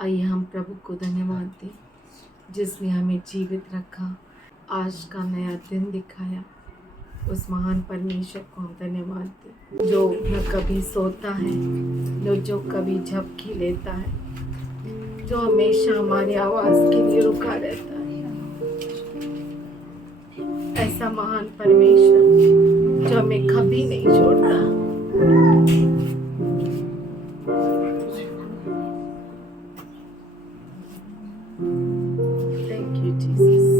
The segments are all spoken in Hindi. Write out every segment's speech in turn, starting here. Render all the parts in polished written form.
आइए हम प्रभु को धन्यवाद दें जिसने हमें जीवित रखा, आज का नया दिन दिखाया। उस महान परमेश्वर को हम धन्यवाद दें जो न कभी सोता है, जो कभी झपकी लेता है, जो हमेशा हमारी आवाज़ के लिए रुका रहता है। ऐसा महान परमेश्वर जो हमें कभी नहीं छोड़ता। Thank you Jesus.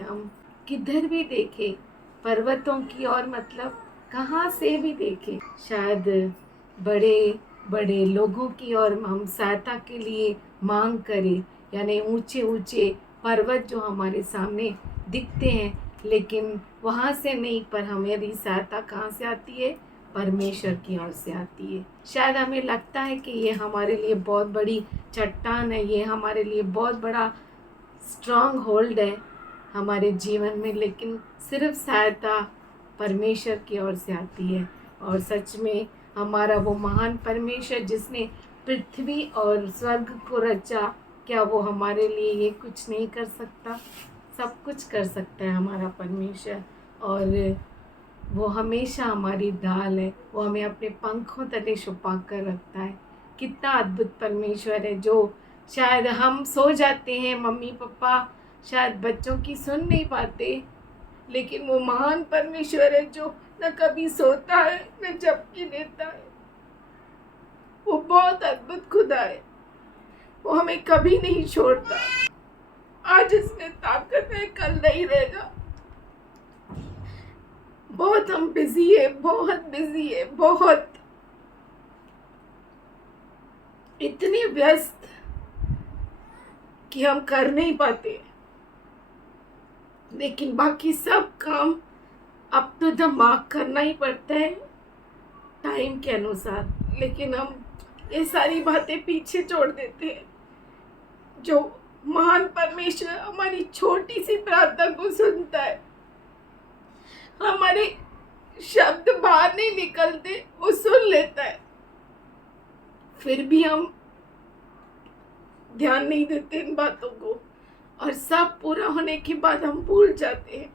हम किधर भी देखें, पर्वतों की ओर, मतलब कहाँ से भी देखें, शायद बड़े बड़े लोगों की ओर हम सहायता के लिए मांग करें, यानी ऊंचे ऊंचे पर्वत जो हमारे सामने दिखते हैं, लेकिन वहाँ से नहीं, पर हमारी सहायता कहाँ से आती है? परमेश्वर की ओर से आती है। शायद हमें लगता है कि ये हमारे लिए बहुत बड़ी चट्टान है, ये हमारे लिए बहुत बड़ा स्ट्रॉन्ग होल्ड है हमारे जीवन में, लेकिन सिर्फ सहायता परमेश्वर की ओर से आती है। और सच में हमारा वो महान परमेश्वर जिसने पृथ्वी और स्वर्ग को रचा, क्या वो हमारे लिए ये कुछ नहीं कर सकता? सब कुछ कर सकता है हमारा परमेश्वर। और वो हमेशा हमारी ढाल है, वो हमें अपने पंखों तले छुपा कर रखता है। कितना अद्भुत परमेश्वर है, जो शायद हम सो जाते हैं, मम्मी पापा शायद बच्चों की सुन नहीं पाते, लेकिन वो महान परमेश्वर है जो न कभी सोता है न झपकी लेता है। वो बहुत अद्भुत खुदा है, वो हमें कभी नहीं छोड़ता। आज इसमें ताकत है, कल नहीं रहेगा। बहुत हम बिजी है, बहुत बिजी है, बहुत इतने व्यस्त कि हम कर नहीं पाते, लेकिन बाकी सब काम अब तो दिमाग करना ही पड़ता है टाइम के अनुसार। लेकिन हम ये सारी बातें पीछे छोड़ देते हैं। जो महान परमेश्वर हमारी छोटी सी प्रार्थना को सुनता है, हमारे शब्द बाहर नहीं निकलते, वो सुन लेता है, फिर भी हम ध्यान नहीं देते इन बातों को, और सब पूरा होने के बाद हम भूल जाते हैं।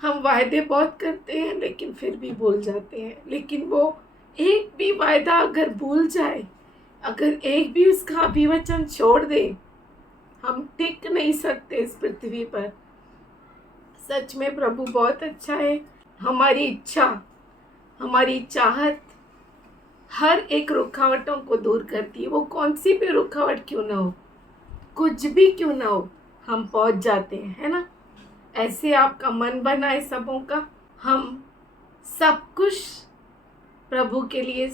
हम वायदे बहुत करते हैं लेकिन फिर भी भूल जाते हैं। लेकिन वो एक भी वायदा अगर भूल जाए, अगर एक भी उसका अभिवचन छोड़ दे, हम टिक नहीं सकते इस पृथ्वी पर। सच में प्रभु बहुत अच्छा है। हमारी इच्छा, हमारी चाहत हर एक रुकावटों को दूर करती है। वो कौन सी भी रुकावट क्यों ना हो, कुछ भी क्यों ना हो, हम पहुंच जाते हैं, है ना। ऐसे आपका मन बना है सबों का, हम सब कुछ प्रभु के लिए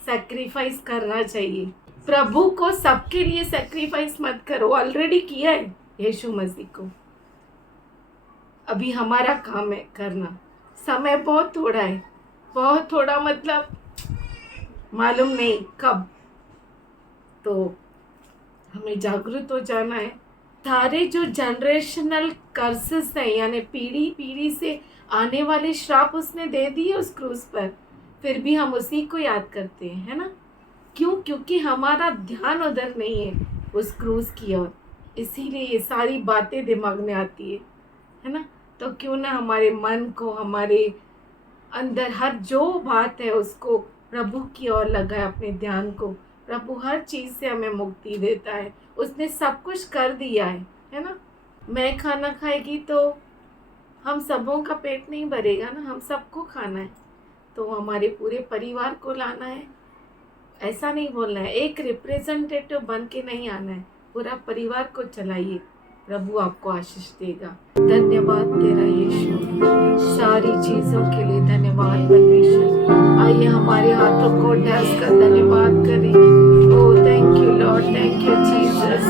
सैक्रिफाइस करना चाहिए। प्रभु को सबके लिए सैक्रिफाइस मत करो, ऑलरेडी किया है यीशु मसीह को। अभी हमारा काम है करना। समय बहुत थोड़ा है, बहुत थोड़ा, मतलब मालूम नहीं कब, तो हमें जागरूक हो जाना है। सारे जो जनरेशनल कर्सेस हैं, यानी पीढ़ी पीढ़ी से आने वाले श्राप उसने दे दिए उस क्रूज पर, फिर भी हम उसी को याद करते हैं, है ना। क्यों? क्योंकि हमारा ध्यान उधर नहीं है उस क्रूज की ओर, इसीलिए ये सारी बातें दिमाग में आती है ना। तो क्यों ना हमारे मन को, हमारे अंदर हर जो बात है उसको प्रभु की ओर लगाए, अपने ध्यान को। प्रभु हर चीज़ से हमें मुक्ति देता है, उसने सब कुछ कर दिया है ना। मैं खाना खाएगी तो हम सबों का पेट नहीं भरेगा ना, हम सबको खाना है, तो हमारे पूरे परिवार को लाना है। ऐसा नहीं बोलना है, एक रिप्रेजेंटेटिव बन के नहीं आना है, पूरा परिवार को चलाइए। प्रभु आपको आशीष देगा। धन्यवाद तेरा यीशु, सारी चीज़ों के लिए धन्यवाद परमेश्वर। आइए हमारे हाथों को उठाकर कर धन्यवाद करें। Oh thank you Lord, thank you Jesus.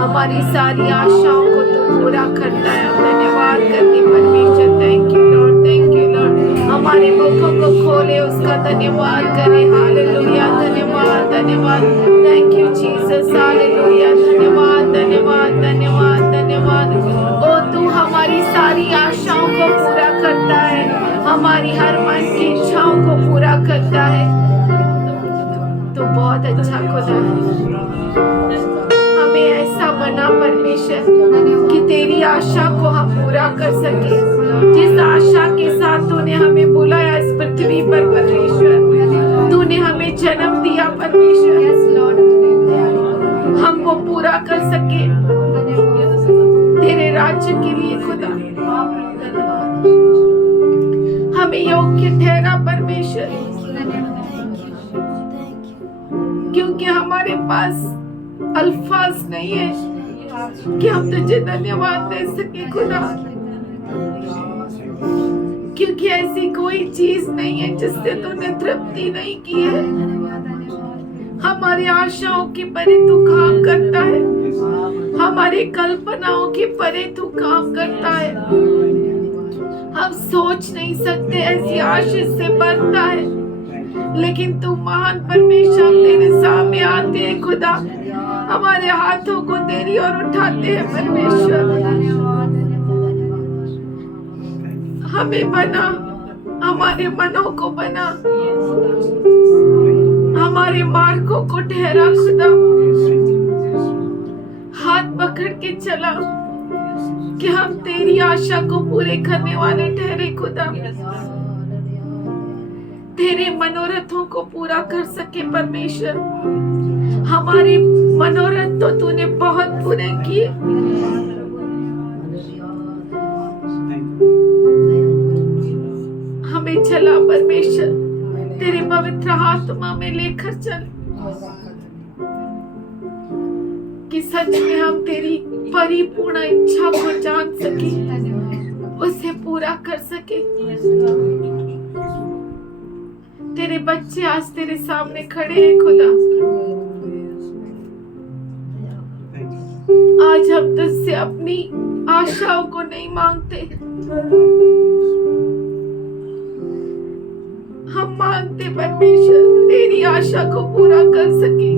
हमारी सारी आशाओं को तो पूरा करता है, धन्यवाद करते परमेश्वर। Thank you Lord, thank you Lord. हमारे मुखों को खोले, उसका धन्यवाद करें। हालेलुया, धन्यवाद धन्यवाद। थैंक यू जीसस, हालेलुया, धन्यवाद धन्यवाद धन्यवाद धन्यवाद। ओ तू हमारी सारी आशाओं को पूरा करता है, हमारी हर मन की इच्छाओं को पूरा करता है। तो बहुत अच्छा खुदा है, हमें ऐसा बना परमेश्वर कि तेरी आशा को हम पूरा कर सके। जिस आशा के साथ तूने हमें बुलाया इस पृथ्वी पर परमेश्वर, तूने हमें जन्म दिया परमेश्वर, हम वो पूरा कर सके तेरे राज्य के लिए खुदा। हमें योग्य ठहरा परमेश्वर, क्योंकि हमारे पास अल्फाज नहीं है कि हम तुझे धन्यवाद दे सके खुदा, क्योंकि ऐसी कोई चीज नहीं है जिससे तूने तृप्ति नहीं की है। हमारी आशाओं के परे तू काम करता है, हमारी कल्पनाओं के परे तू काम करता है। हम सोच नहीं सकते, ऐसी आशीष से भरता है, लेकिन तू महान परमेश्वर, तेरे सामने आते हैं खुदा, हमारे हाथों को तेरी ओर उठाते हैं परमेश्वर। हमें बना, हमारे मनों को बना, हमारे मार्गों को ठहरा खुदा, हाथ पकड़ के चला कि हम तेरी आशा को पूरे करने वाले ठहरे खुदा, तेरे मनोरथों को पूरा कर सके परमेश्वर। हमारे मनोरथ तो तूने बहुत पूरे किए, चला परमेश्वर, तेरे पवित्र आत्मा में लेकर चल कि सच में हम तेरी परिपूर्ण इच्छा को जान सके, उसे पूरा कर सके। तेरे बच्चे आज तेरे सामने खड़े हैं खुदा, आज हम तुझसे अपनी आशाओं को नहीं मांगते, हम मांगते परमेश्वर तेरी आशा को पूरा कर सके।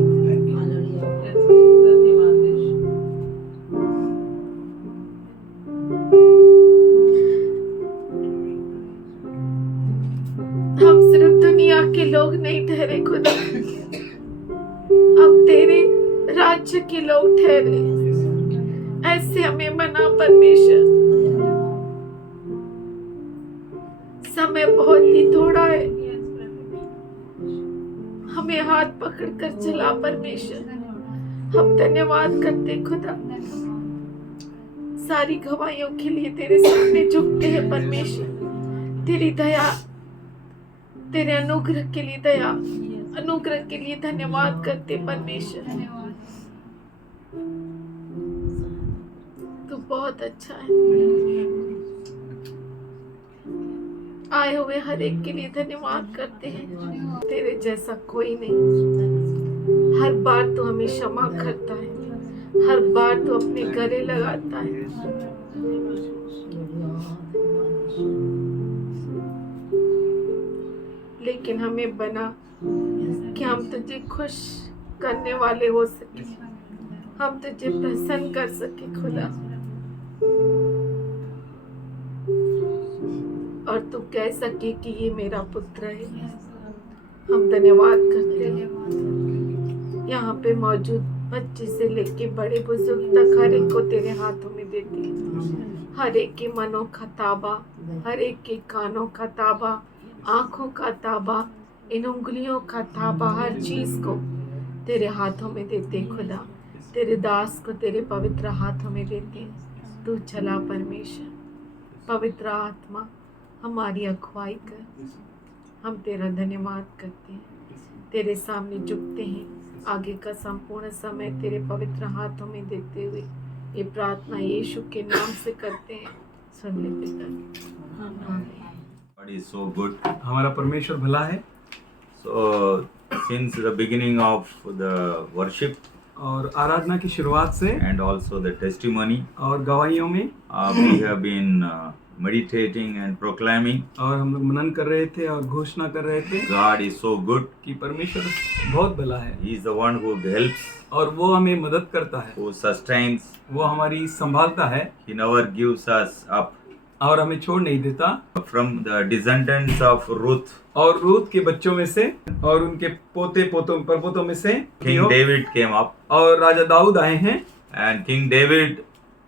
हम सिर्फ दुनिया के लोग नहीं ठहरे खुदा, हम तेरे राज्य के लोग ठहरे। ऐसे हमें बना परमेश्वर, समय बहुत ही थोड़ा है, हमें हाथ पकड़ कर चला परमेश्वर। हम धन्यवाद करते खुदा, सारी गवाहियों के लिए तेरे सामने झुकते हैं परमेश्वर। तेरी दया, तेरे अनुग्रह के लिए दया, अनुग्रह के लिए धन्यवाद करते परमेश्वर। तू बहुत अच्छा है। आए हुए हर एक के लिए धन्यवाद करते हैं। तेरे जैसा कोई नहीं। हर बार तू हमें क्षमा करता है, हर बार तू अपने गले लगाता है। लेकिन हमें बना कि हम तुझे खुश करने वाले हो सके, हम तुझे प्रसन्न कर सके खुदा, और तू कह सके कि ये मेरा पुत्र है। हम धन्यवाद करते हैं। यहाँ पे मौजूद बच्चे से लेके बड़े बुजुर्ग तक हर एक को तेरे हाथों में देते हैं। हर एक के मनों का ताबा, हर एक के कानों का ताबा, आंखों का ताबा, इन उंगलियों का ताबा, हर चीज को तेरे हाथों में देते खुदा। तेरे दास को तेरे पवित्र हाथों में देते। तू चला परमेश्वर, पवित्र आत्मा हमारी अगुवाई कर। हम तेरा धन्यवाद करते हैं, तेरे सामने झुकते हैं। आगे का संपूर्ण समय तेरे पवित्र हाथों में देते हुए ये प्रार्थना यीशु के नाम से करते हैं। सुन ले पिता। God is so good. हमारा परमेश्वर भला है। So since the beginning of the worship और आराधना की शुरुआत से and also the testimony, और गवाहियों में we have been meditating and proclaiming और हम लोग मनन कर रहे थे और घोषणा कर रहे थे God is so good. कि परमेश्वर बहुत भला है He is the one who helps, और वो हमें मदद करता है, who sustains. वो हमारी संभालता है He never gives us up. और हमें छोड़ नहीं देता। From the descendants of Ruth, और रूत के बच्चों में से और उनके पोते पोतों परपोतों में से King David came up, और राजा दाऊद आए हैं। and King David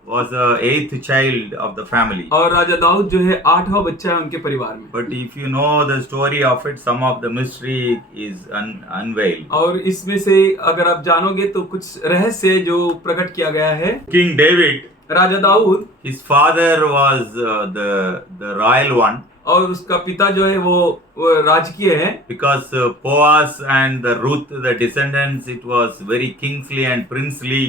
was the 8th child of the family. और राजा दाऊद जो है 8वां बच्चा है उनके परिवार में। But if you know the story of it, some of the mystery is unveiled. और इसमें से अगर आप जानोगे तो कुछ रहस्य जो प्रकट किया गया है। King David, Raja Dawood, his father was the royal one, और उसका पिता जो है वो राजकीय है। because Boaz and the Ruth, the descendants, it was very kingly and princely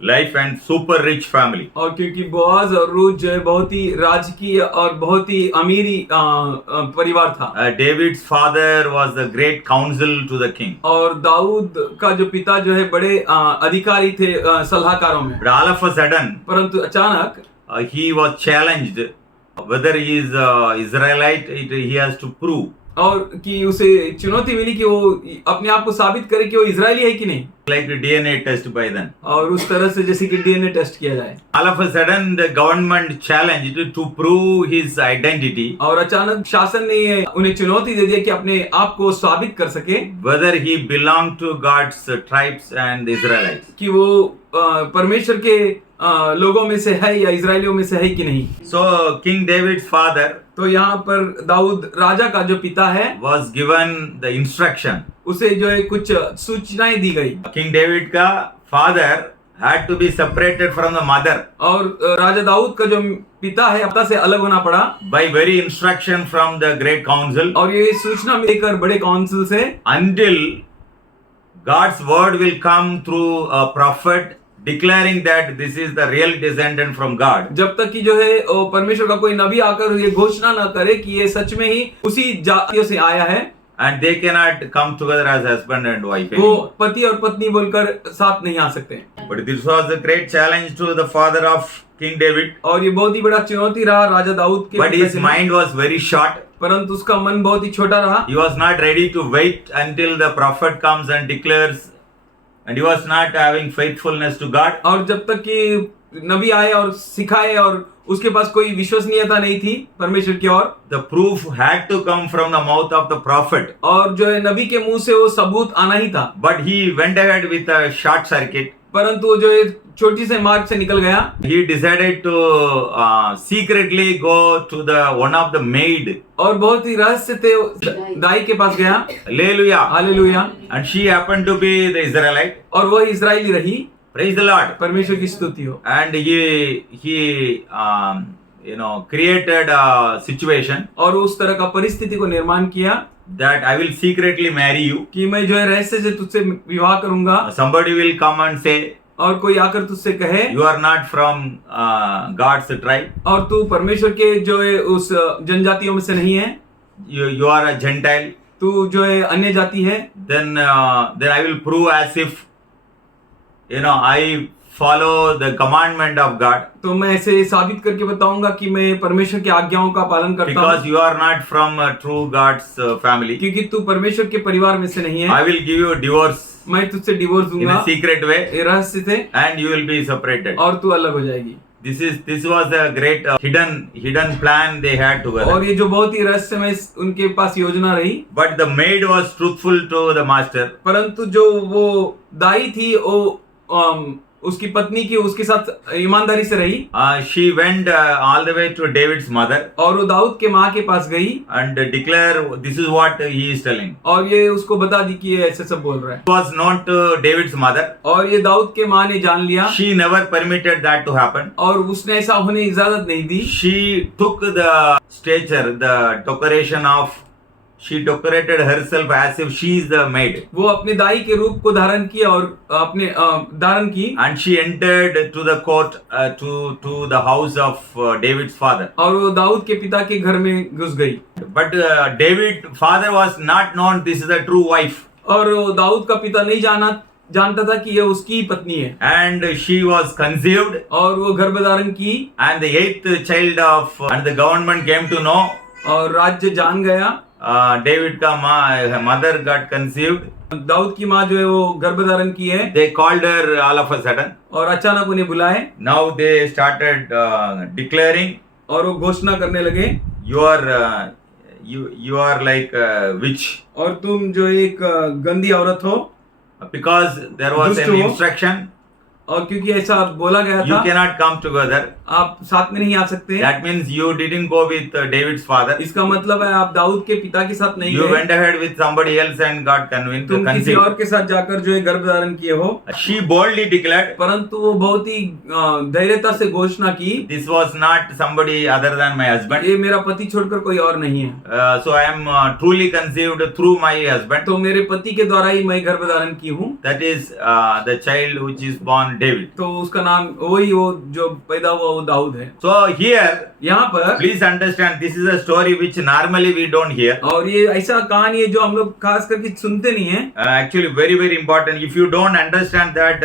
life and super rich family. और क्योंकि बोआज और रूत जो है बहुत ही राजकीय और बहुत ही अमीरी परिवार था। David's father was the great counsel to the king. और दाऊद का जो पिता जो है बड़े अधिकारी थे सलाहकारों में। But all of a sudden, परंतु अचानक he was challenged whether he is Israelite. He has to prove. और कि उसे चुनौती मिली कि वो अपने आप को साबित करे कि वो इजरायली है कि नहीं। Like the DNA test by then. और उस तरह से जैसे कि डीएनए टेस्ट किया जाए। All of a sudden, the government challenged to prove his identity. और अचानक शासन ने उन्हें चुनौती दे दिया कि अपने आप को साबित कर सके Whether he belonged to God's tribes and the Israelites. कि वो परमेश्वर के लोगों में से है या इजरायलियों में से है कि नहीं। So King David's father तो यहाँ पर दाऊद राजा का जो पिता है was given the instruction. उसे जो है कुछ सूचनाएं दी गई। King David का father had to be separated from the mother और राजा दाऊद का जो पिता है पिता से अलग होना पड़ा by very instruction from the great council और ये सूचना मिलकर बड़े काउंसिल से until God's word will come through a prophet declaring that this is the real descendant from God. जब तक कि जो है परमेश्वर का कोई नबी आकर ये घोषणा ना करे कि ये सच में ही उसी जातियों से आया है And they cannot come together as husband and wife. वो पति और पत्नी बोलकर साथ नहीं आ सकते। But this was a great challenge to the father of King David. और ये बहुत ही बड़ा चुनौती रहा राजा दाऊद के But his mind was very short. परंतु उसका मन बहुत ही छोटा रहा He was not ready to wait until the prophet comes and declares, and he was not having faithfulness to God. और जब तक कि नबी आए और सिखाए और उसके पास कोई विश्वसनीयता नहीं थी परमेश्वर की ओर The proof had to come from the mouth of the prophet. और जो है नबी के मुंह से वो सबूत आना ही था But he went ahead with a short circuit. परंतु वो जो है छोटी से मार्ग से निकल गया He decided to secretly go to the one of the maid. और बहुत ही रहस्य से दाई के पास गया Hallelujah. Hallelujah And she happened to be the Israelite. और वह इजरायली रही Praise the Lord. परमेश्वर की स्तुति हो And he created a situation और उस तरह का परिस्थिति को निर्माण किया that I will secretly marry you. कि मैं जो है रहस्य से तुझसे विवाह करूंगा Somebody will come and say, और कोई आकर तुझसे कहे you are not from God's tribe. और तू परमेश्वर के जो है उस जनजातियों में से नहीं है You are a Gentile. तू जो है अन्य जाति है Then I will prove as if I follow the commandment of God. तो मैं ऐसे साबित करके बताऊंगा कि मैं परमेश्वर की आज्ञाओं का पालन करता Because हूँ you are not from a true God's family. क्योंकि तू परमेश्वर के परिवार में से नहीं है I will give you a divorce मैं तुझसे डिवोर्स in दूंगा a secret way, ये रहस्य से and you will be separated. और तू अलग हो जाएगी This was a great hidden plan they had together. और ये जो बहुत ही रहस्यमय उनके पास योजना रही But the maid was truthful to the master. परंतु जो वो दाई थी वो उसकी पत्नी की उसके साथ ईमानदारी से रही She went all the way to David's mother और वो दाऊद के माँ के पास गई and declare this is what he is telling. और ये उसको बता दी कि ये ऐसे सब बोल रहा है It was known to David's mother. और ये दाऊद के माँ ने जान लिया She never permitted that to happen. और उसने ऐसा होने इजाजत नहीं दी She took the stature, the decoration of. She decorated herself as if she is the maid. वो अपने दाई के रूप को धारण किया और अपने धारण की And she entered to the court to the house of David's father. और वो दाऊद के पिता के घर में घुस गई But David father was not known this is the true wife. और वो दाऊद का पिता नहीं जानता था कि ये उसकी पत्नी है And she was conceived. और वो गर्भ धारण की And the 8th child of and the government came to know. और राज्य जान गया David का mother got conceived. दाऊद की माँ जो है वो गर्भ धारण की है They called her all of a sudden. और अचानक उन्हें बुलाए Now they started declaring, और वो घोषणा करने लगे you are like a witch. और तुम जो एक गंदी औरत हो Because there was दुष्ट an हो। instruction, और क्योंकि ऐसा बोला गया you था cannot come together. आप साथ में नहीं आ सकते That means you didn't go with David's father. इसका मतलब है आप दाऊद के पिता के साथ नहीं You गए went ahead with somebody else and got तुम किसी conceived. और के साथ जाकर जो है गर्भ धारण किए हो She boldly declared, परंतु वो बहुत ही धैर्यता से घोषणा की this was not somebody other than my husband. ये मेरा पति छोड़कर कोई और नहीं है So I am truly conceived through my husband. तो मेरे पति के द्वारा ही मैं गर्भ धारण की हूँ That is the child which is born David. तो उसका नाम वही वो जो पैदा हुआ वो दाऊद है So here, यहाँ पर please understand, this is a story which normally we don't hear. और ये ऐसा कहानी है जो हम लोग खास करके सुनते नहीं है Actually, very important. If you don't understand that,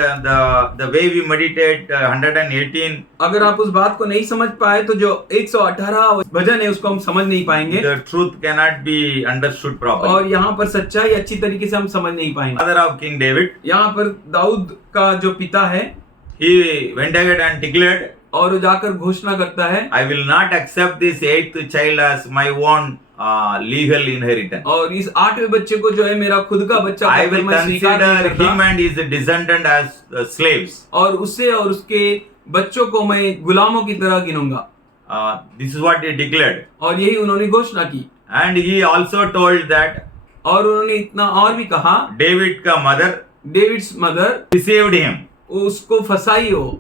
the way we meditate 118, अगर आप उस बात को नहीं समझ पाए तो जो 118 भजन है उसको हम समझ नहीं पाएंगे the truth cannot be understood properly. और यहाँ पर सच्चाई अच्छी तरीके से हम समझ नहीं पाएंगे Father of King David, यहाँ पर दाऊद का जो पिता है he went ahead and declared, और वो जाकर घोषणा करता है I will not accept this 8th child as my own legal inheritance. और इस 8वें बच्चे को जो है मेरा खुद का बच्चा I कहकर will मैं स्वीकार नहीं consider करता। him and his descendant as slaves. और उससे और उसके बच्चों को मैं गुलामों की तरह गिनूंगा This is what he declared. और यही उन्होंने घोषणा की And he also told that और उन्होंने इतना और भी कहा David का mother David's mother received him. उसको फंसाई हो,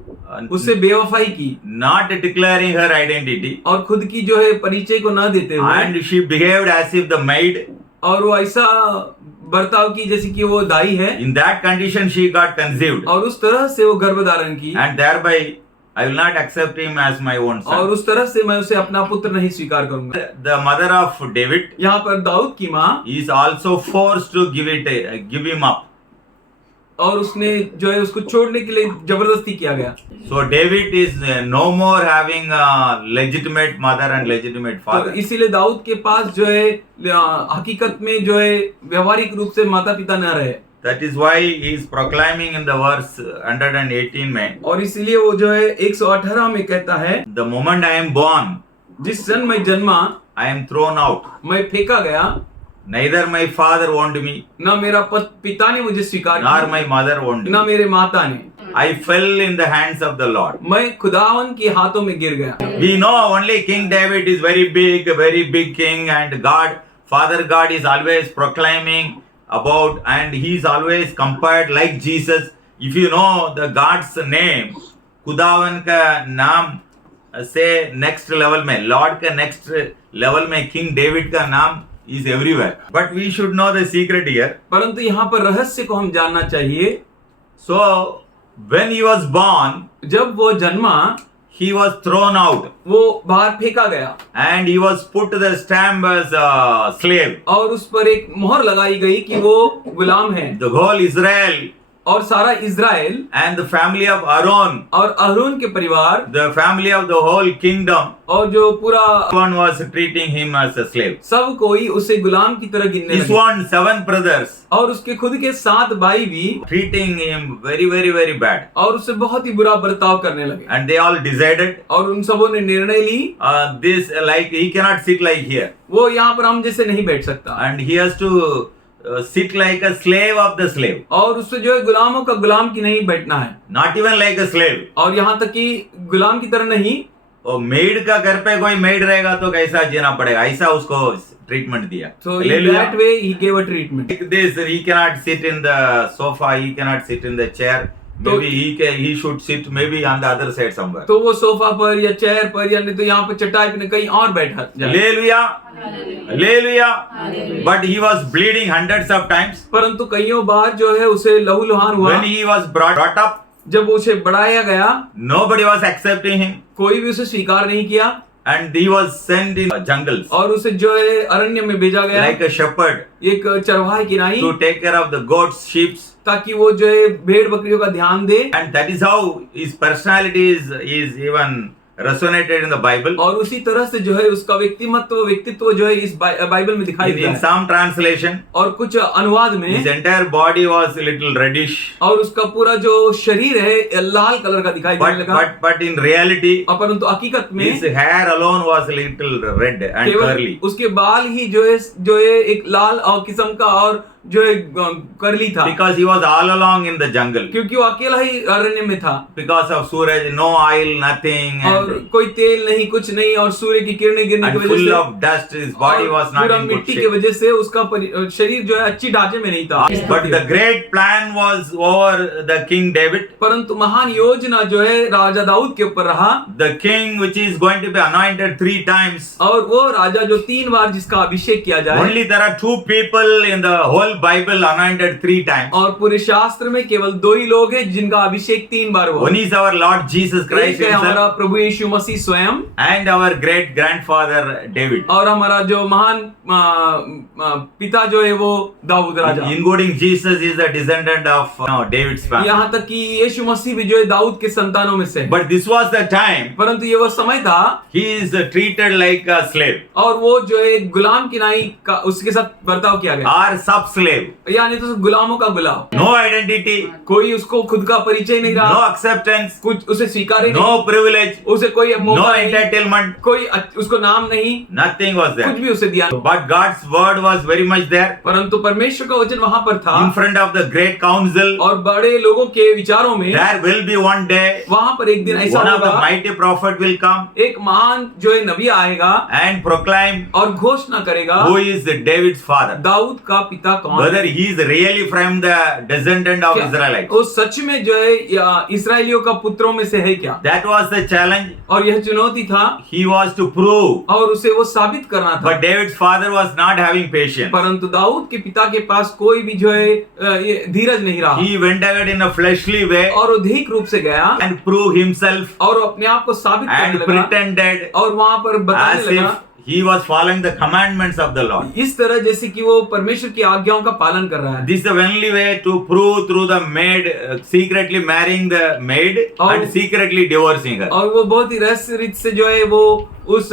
उससे बेवफाई की not declaring her identity, और खुद की जो है परिचय को न देते हुए, and she behaved as if the maid. और वो ऐसा बर्ताव की जैसे कि वो दाई है, In that condition, she got conceived, और उस तरह से वो गर्भ धारण की, and thereby I will not accept him as my own और son. उस तरह से मैं उसे अपना पुत्र नहीं स्वीकार करूंगा। The mother of David यहाँ पर दाऊद की माँ, is also forced to give him up. और उसने जो है उसको छोड़ने के लिए जबरदस्ती किया गया। So David is no more having a legitimate mother and legitimate तो father. इसीलिए दाऊद के पास जो है हकीकत में जो है व्यवहारिक रूप से माता पिता न रहे। That is why he is proclaiming in the verse 118 में, और इसीलिए वो जो है 118 में कहता है, the moment I am born, जिस क्षण मैं जन्मा I am thrown out. मैं फेंका गया, Neither my father warned me, न मेरा पिता ने मुझे स्वीकार nor किया, my mother warned न me. मेरे माता ने। I fell in the hands of the Lord. मैं खुदावन के हाथों में गिर गया। We know only King David is very big king, and God, Father God is always proclaiming about, and he is always compared like Jesus. If you know the God's name, खुदावन का नाम से next level में, Lord का next level में King David का नाम is everywhere. But we should know the secret here. परंतु यहाँ पर रहस्य को हम जानना चाहिए। So when he was born, जब वो जन्मा, he was thrown out, वो बाहर फेंका गया, and he was put to the stamp as a slave. और उस पर एक मोहर लगाई गई कि वो गुलाम है। The whole Israel और सारा Israel and the family of Aaron, और अहरोन के परिवार, the family of the whole kingdom, और जो पूरा one was treating him as a slave. सब कोई उसे गुलाम की तरह गिनने His लगे। one 7 brothers और उसके खुद के 7 भाई भी, treating him very bad, और उससे बहुत ही बुरा बर्ताव करने लगे। and they all decided और उन सबों ने निर्णय ली, this, like he cannot sit like here, वो यहाँ पर हम जैसे नहीं बैठ सकता, and he has to sit like a slave of the slave, और उससे जो है गुलामों का गुलाम की नहीं बैठना है, not even like a slave. और यहाँ तक कि गुलाम की तरह नहीं। और मेड का घर पे कोई मेड रहेगा तो कैसा जीना पड़ेगा, ऐसा उसको ट्रीटमेंट दिया. So in that way he gave a treatment. Like this, he cannot sit in the sofa, he cannot sit in the chair. Maybe he should sit maybe on the other side somewhere. तो वो सोफा पर या चेयर पर या नहीं तो यहाँ पर चटाई पे कहीं और बैठा जाए। Hallelujah. But he was bleeding hundreds of times. परंतु कईयों बार जो है उसे लहूलुहान हुआ। When he was brought up, जब उसे बढ़ाया गया, nobody was accepting him, कोई भी उसे स्वीकार नहीं किया, and he was sent in jungles और उसे जो है अरण्य में भेजा गया, like a shepherd, एक चरवाहे की नाई, to take care of the goats, sheep. ताकि वो जो है भेड़ बकरियों का ध्यान दे। And that is how his personality is even resonated in the Bible. और उसी तरह से जो है उसका व्यक्तित्व जो है इस बाइबल में दिखाई देता In है। some translation, और कुछ अनुवाद में his entire body was a little reddish, और उसका पूरा जो शरीर है लाल कलर का दिखाई देने लगा। but in reality, और परंतु हकीकत में his hair alone was a little red and केवल curly. उसके बाल ही जो है एक लाल और किस्म का और जो है करली था, Because he was all along in the jungle. क्योंकि वो अकेला ही अरण्य में था। Because of Suraj, no oil, nothing, और and कोई तेल नहीं, कुछ नहीं, और सूर्य की किरणें गिरने की वजह full से of dust, his body was not पूरा in good मिट्टी की shape. वजह से उसका शरीर जो है अच्छी ढांचे में नहीं था। But the great plan was over the King David, परंतु महान योजना जो है राजा दाऊद के ऊपर रहा, the king which is going to be anointed 3 times. और वो राजा जो 3 बार जिसका अभिषेक किया जाए। Only there are 2 people in the whole Bible anointed 3 times. और पूरे शास्त्र में केवल 2 ही लोग हैं जिनका अभिषेक 3 बार हुआ। One is our Lord Jesus Christ एक है हमारा himself, प्रभु यीशु मसीह स्वयं, and our great grandfather David, और हमारा जो महान पिता जो है वो दाऊद राजा। including Jesus is the descendant of David's family. यहाँ तक कि यीशु मसीह भी जो है दाऊद के संतानों में से। But this was the time परंतु ये वो समय था, he is treated like a slave और वो जो है गुलाम की नाई का उसके साथ बर्ताव किया गया, or sub slave. यानी तो गुलामों का गुलाम। No identity, कोई उसको खुद का परिचय नहीं no रहा, acceptance, कुछ उसे स्वीकार ही no नहीं, privilege, उसे कोई no मौका नहीं, entitlement, कोई उसको नाम नहीं, nothing was कुछ there. भी उसे दिया। But God's word was very much there परंतु परमेश्वर का वचन वहां पर था, in front of the great council. और बड़े लोगों के विचारों में There will be one day वहां पर एक दिन ऐसा one of the होगा, mighty prophet will come एक महान जो है नबी आएगा and proclaim और घोषणा करेगा who is David's father. Dawood का पिता कौन वहाँ whether he is really from the descendant of क्या Israelites. वो सच में जो है या इसराइलियों का पुत्रों में से है क्या? That was the challenge. और यह चुनौती था He was to prove. और उसे वो साबित करना था। But David's father was not having patience. परंतु दाऊद के पिता के पास कोई भी जो है ये धीरज नहीं रहा He went ahead in a fleshly way और वो अधिक रूप से गया and proved himself और वो अपने आप को साबित करने and लगा pretended और वहां पर बताने as लगा if he was following the commandments of the Lord. इस तरह जैसे कि वो परमेश्वर की आज्ञाओं का पालन कर रहा है। This is the only way to prove through the maid secretly marrying the maid and secretly divorcing her. और वो बहुत ही रहस्य रीत से जो है वो उस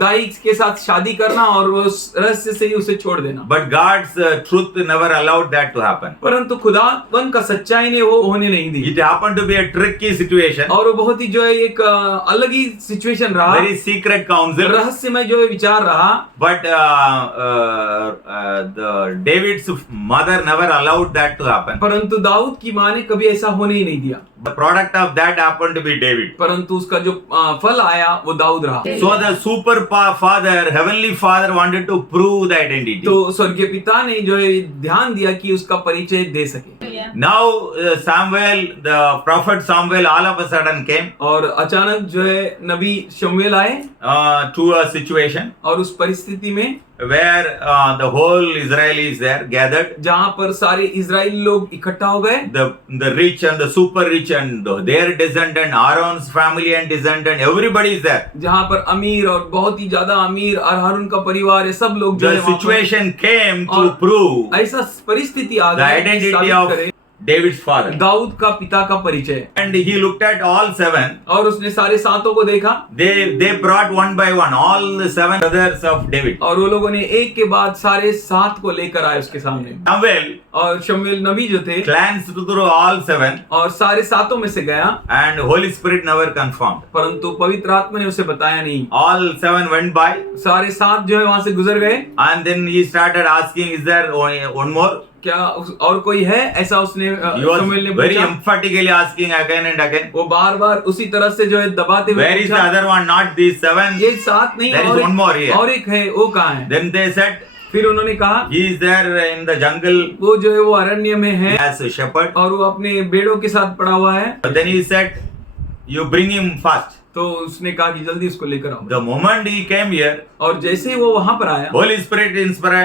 दाई के साथ शादी करना और वो रहस्य से ही उसे छोड़ देना। But God's truth never allowed that to happen. परंतु खुदावन का सच्चाई ने वो होने नहीं दी। It happened to be a tricky situation. और वो बहुत ही जो है एक अलग ही सिचुएशन रहा, Very secret counsel. रहस्यमय जो है विचार रहा। But the David's mother never allowed that to happen. परंतु दाऊद की माँ ने कभी ऐसा होने ही नहीं दिया। The product of that happened to be David. परंतु उसका जो फल आया वो दाऊद रहा। So the super father, heavenly father wanted to prove the identity. तो स्वर्गीय पिता ने जो है ध्यान दिया कि उसका परिचय दे सके। Now Samuel, the prophet Samuel, all of a sudden came और अचानक जो है नबी शमूएल आए to a situation और उस परिस्थिति में where the whole Israel is there gathered. जहाँ पर सारे इजराइली लोग इकट्ठा हो गए, The rich and the super rich and their descendant, Aaron's family and descendant, everybody is there. जहाँ पर अमीर और बहुत ही ज्यादा अमीर और हारून का परिवार, ये सब लोग जो है The वहाँ पर- situation came to और prove ऐसा परिस्थिति आ the गई identity साबित of करे David's father. दाऊद का पिता का परिचय। And he looked at all seven. और उसने सारे सातों को देखा They brought one by one all the seven brothers of David. और वो लोगों ने एक के बाद सारे सात को लेकर आए उसके सामने। Samuel और शमूएल नबी जो थे glanced through all seven और सारे सातों में से गया, and Holy Spirit never confirmed. परंतु पवित्र आत्मा ने उसे बताया नहीं। All seven went by सारे सात जो है वहां से गुजर गए। and then he started asking, is there one more? क्या और कोई है ऐसा उसने He was शमूएल ने very पूछा। emphatically asking again and again. वो बार बार उसी तरह से जो है दबाते हुए Where is the पूछा, other one? Not these seven. ये सात नहीं There is one more here. और एक है, वो कहाँ है? Then they said, फिर उन्होंने कहा he is there in the jungle वो जो है वो अरण्य में है as a shepherd. और वो अपने भेड़ों के साथ पड़ा हुआ है। But then he said, you bring him fast. तो उसने कहा कि जल्दी उसको लेकर आओ। The moment he came here, और जैसे ही वो वहां पर आया, Holy Spirit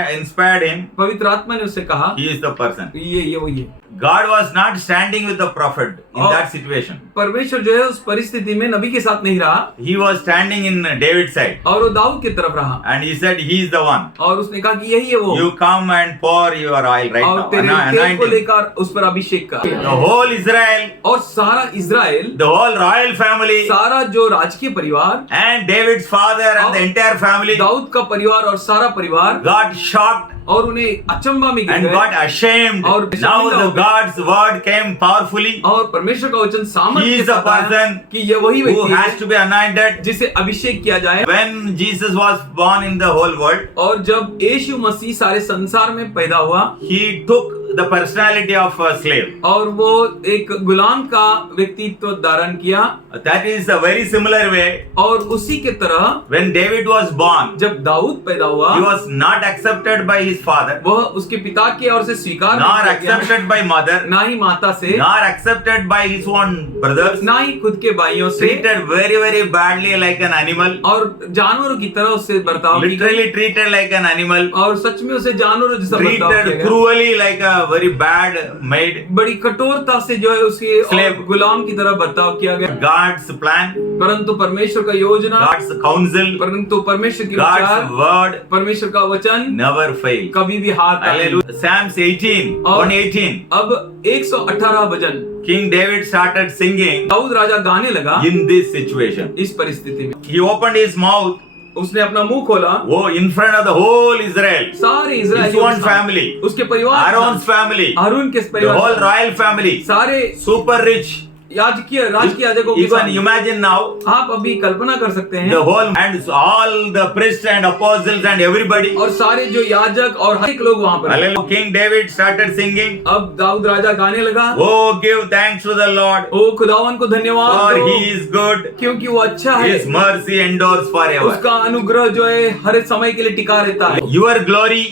inspired him. पवित्र आत्मा ने उससे कहा He is the person. ये वही है। God was not standing with the prophet in Oh. that situation. परमेश्वर जो है उस परिस्थिति में नबी के साथ नहीं रहा He was standing in David's side. और वो दाऊद की तरफ रहा And he said, he is the one. और उसने कहा कि यही है वो। You come and pour your oil right और now. तेरे तेल को Anointing. लेकर उस पर अभिषेक कर। The whole Israel, और सारा Israel, the whole royal family, सारा जो राजकीय परिवार, and David's father and the entire family Dawood का परिवार और सारा परिवार got shocked और उन्हें अचंभा में गिर and गए got ashamed. और Now शर्मिंदा the हो गए। God's word came powerfully. और परमेश्वर का वचन He सामर्थ्य is के the साथ आया person कि ये वही who व्यक्ति has है to be anointed. जिसे अभिषेक किया जाए। When Jesus was born in the whole world, और जब यीशु मसीह सारे संसार में पैदा हुआ he took the personality of a slave. और वो एक गुलाम का व्यक्तित्व धारण किया। That is a very similar way. और उसी के तरह When David was born, जब दाऊद पैदा हुआ, he was not accepted by his father, वह उसके पिता की ओर से स्वीकार nor नहीं किया गया, accepted by mother, ना ही माता से, nor accepted by his own brothers. ना ही खुद के भाइयों से, Treated very, very badly like an animal. और जानवरों की तरह उससे बर्ताव की गई। Literally treated like an animal. और सच में उसे जानवरों जैसा बर्ताव किया Treated गया। cruelly like a very bad maid. बड़ी कठोरता से जो है उसके Slave. और गुलाम की तरह बर्ताव किया गया। God's plan, परंतु परमेश्वर का योजना, God's counsel, परंतु परमेश्वर की विचार, God's word परमेश्वर का वचन never fail. कभी भी हार नहीं। Hallelujah. Psalms 18, और 118. अब 118 भजन King David started singing Dawood राजा गाने लगा in this situation. इस परिस्थिति में। He opened his mouth, उसने अपना मुंह खोला, oh, in front of the whole Israel. सारे His इजराइलियों own के सामने, family, उसके परिवार, Aaron's family, हारून के the परिवार, whole royal family, सारे super rich. राजकीय याजकों के You can सामने। imagine now आप अभी कल्पना कर सकते हैं the whole and all the priests and apostles and everybody. और सारे जो याजक और हर एक लोग वहां पर। Hallelujah. King David started singing, अब दाऊद राजा गाने लगा, oh, give thanks to the Lord, ओ खुदावन को धन्यवाद for दो, he is good, क्योंकि वो अच्छा है, his mercy endures forever. उसका अनुग्रह जो है हर समय के लिए टिका रहता है। Your glory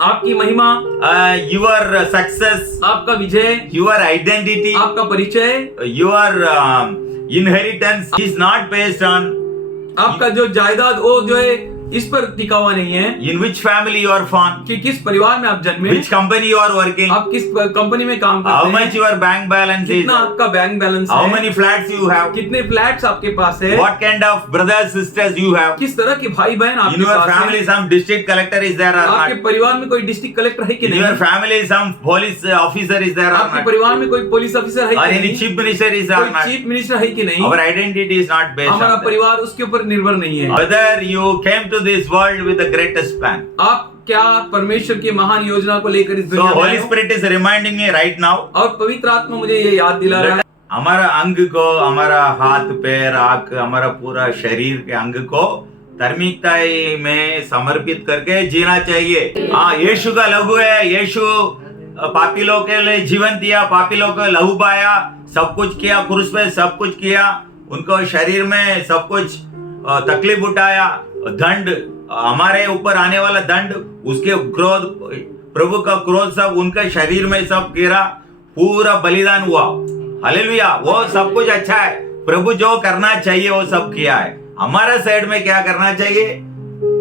आपकी महिमा, your success, आपका विजय, your identity, आपका परिचय, your inheritance is not based on आपका जो जायदाद वो जो है इस पर टिका हुआ नहीं है in which family you are born, कि किस परिवार में आप जन्मे, which company you are working, आप किस कंपनी में काम how करते much हैं, your bank balance is, कितना आपका बैंक बैलेंस how है, many flats you have, कितने फ्लैट्स आपके पास है, what kind of brothers sisters you have, किस तरह के भाई बहन in आपके your पास family है, some district collector is there or आपके not, परिवार में कोई डिस्ट्रिक्ट कलेक्टर है कि in नहीं, your family some police officer is there or आपके not, परिवार में कोई पुलिस ऑफिसर है or कि any नहीं, chief minister is there or कोई not. चीफ मिनिस्टर है कि नहीं, Our identity is not based हमारा on that. परिवार उसके ऊपर निर्भर नहीं है। Whether you came to this world with the greatest plan. आप क्या परमेश्वर की महान योजना को लेकर इस So दुनिया में आए Holy हो? Spirit is reminding me right now. और पवित्र आत्मा मुझे ये याद दिला रहा है, हमारा अंग को, हमारा हाथ पैर आंख, हमारा पूरा शरीर के अंग को धार्मिकता में समर्पित करके जीना चाहिए। हाँ, यीशु का लहू है, यीशु पापी लोग के लिए जीवन दिया, पापी लोग को लहू पाया, सब कुछ किया, क्रूस पे सब कुछ किया, उनको शरीर में सब कुछ तकलीफ उठाया, दंड हमारे ऊपर आने वाला दंड, उसके क्रोध, प्रभु का क्रोध सब उनके शरीर में सब गिरा, पूरा बलिदान हुआ। हालेलुया, वो सब कुछ अच्छा है, प्रभु जो करना चाहिए वो सब किया है। हमारा साइड में क्या करना चाहिए?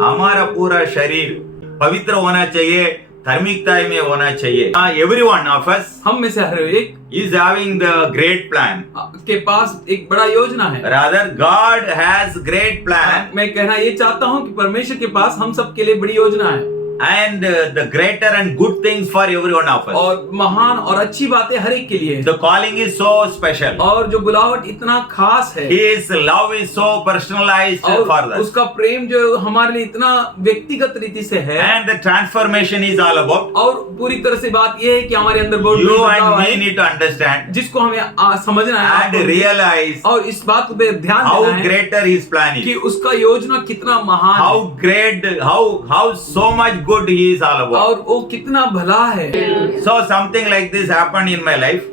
हमारा पूरा शरीर पवित्र होना चाहिए, धार्मिकता में होना चाहिए। एवरीवन ऑफ अस, हम में से हर एक is having the great plan. के पास एक बड़ा योजना है। Rather, God has great plan, मैं कहना ये चाहता हूँ कि परमेश्वर के पास हम सब के लिए बड़ी योजना है and the greater and good things for every one of us. और महान और अच्छी बातें हर एक के लिए है। The calling is so special. और जो बुलावट इतना खास है His love is so personalized और for us. उसका प्रेम जो हमारे लिए इतना व्यक्तिगत रीति से है And the transformation is all about. और पूरी तरह से बात ये है कि हमारे अंदर बहुत You बड़ी and बदलाव me है, need to understand जिसको हमें समझना है and आपको भी। realize और इस बात पे ध्यान how देना है greater His plan कि is. उसका योजना कितना महान How है great, how so much good He is all about. और वो कितना भला है। So something like this happened in my life.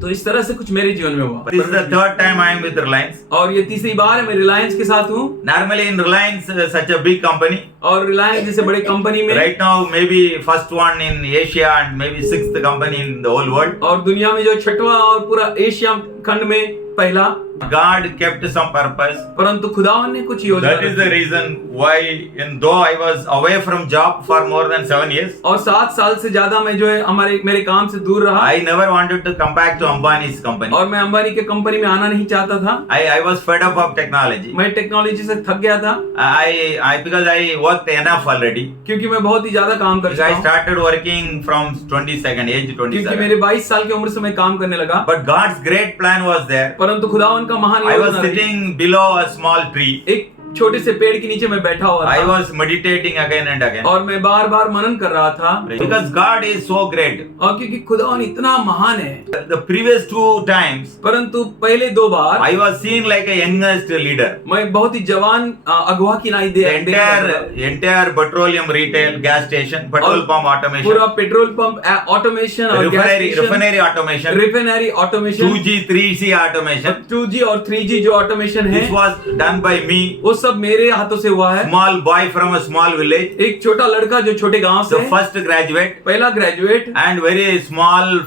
तो इस तरह से कुछ मेरे जीवन में हुआ। This is the third time I am with Reliance. और ये तीसरी बार है मैं रिलायंस के साथ हूँ। Normally in Reliance, such a big company. और रिलायंस जैसे बड़े कंपनी में Right now, maybe first one in Asia and maybe sixth company in the whole world. और दुनिया में जो छठवां और पूरा एशिया खंड में पहला, God kept some purpose. परंतु खुदावन ने कुछ योजना That is the रखी। reason why, though I was away from job for more than 7 years, और 7 साल से ज्यादा मैं जो है मेरे काम से दूर रहा I never wanted to come back to Ambani's company. और मैं अंबानी के कंपनी में आना नहीं चाहता था। I was fed up of technology. मैं टेक्नोलॉजी से थक गया था Because I worked enough already. क्योंकि मैं बहुत ही ज्यादा काम कर Because चुका I हूँ, started working from 22nd age, क्योंकि 27. मेरे 22 साल की उम्र से मैं काम करने लगा। But God's great plan was there. परंतु खुदावन का महान I was योजना रही। sitting below a small tree. एक छोटे से पेड़ के नीचे मैं बैठा हुआ I था was meditating again and again. और मैं बार बार मनन कर रहा था Because God is so great. और क्योंकि खुदावन इतना महान है। The previous 2 times, परंतु पहले 2 बार I was seen like a youngest leader. मैं बहुत ही जवान अगुवा की नाई The देखा था। entire petroleum retail, gas station, petrol और pump automation, पूरा पेट्रोल पंप ऑटोमेशन और refinery automation, refinery automation, 2G, 3C automation. 2G और 3G जो ऑटोमेशन है This was done by me, वो सब मेरे हाथों से हुआ है। small boy from a small village, एक छोटा लड़का जो छोटे गांव से the first graduate, पहला graduate and very small,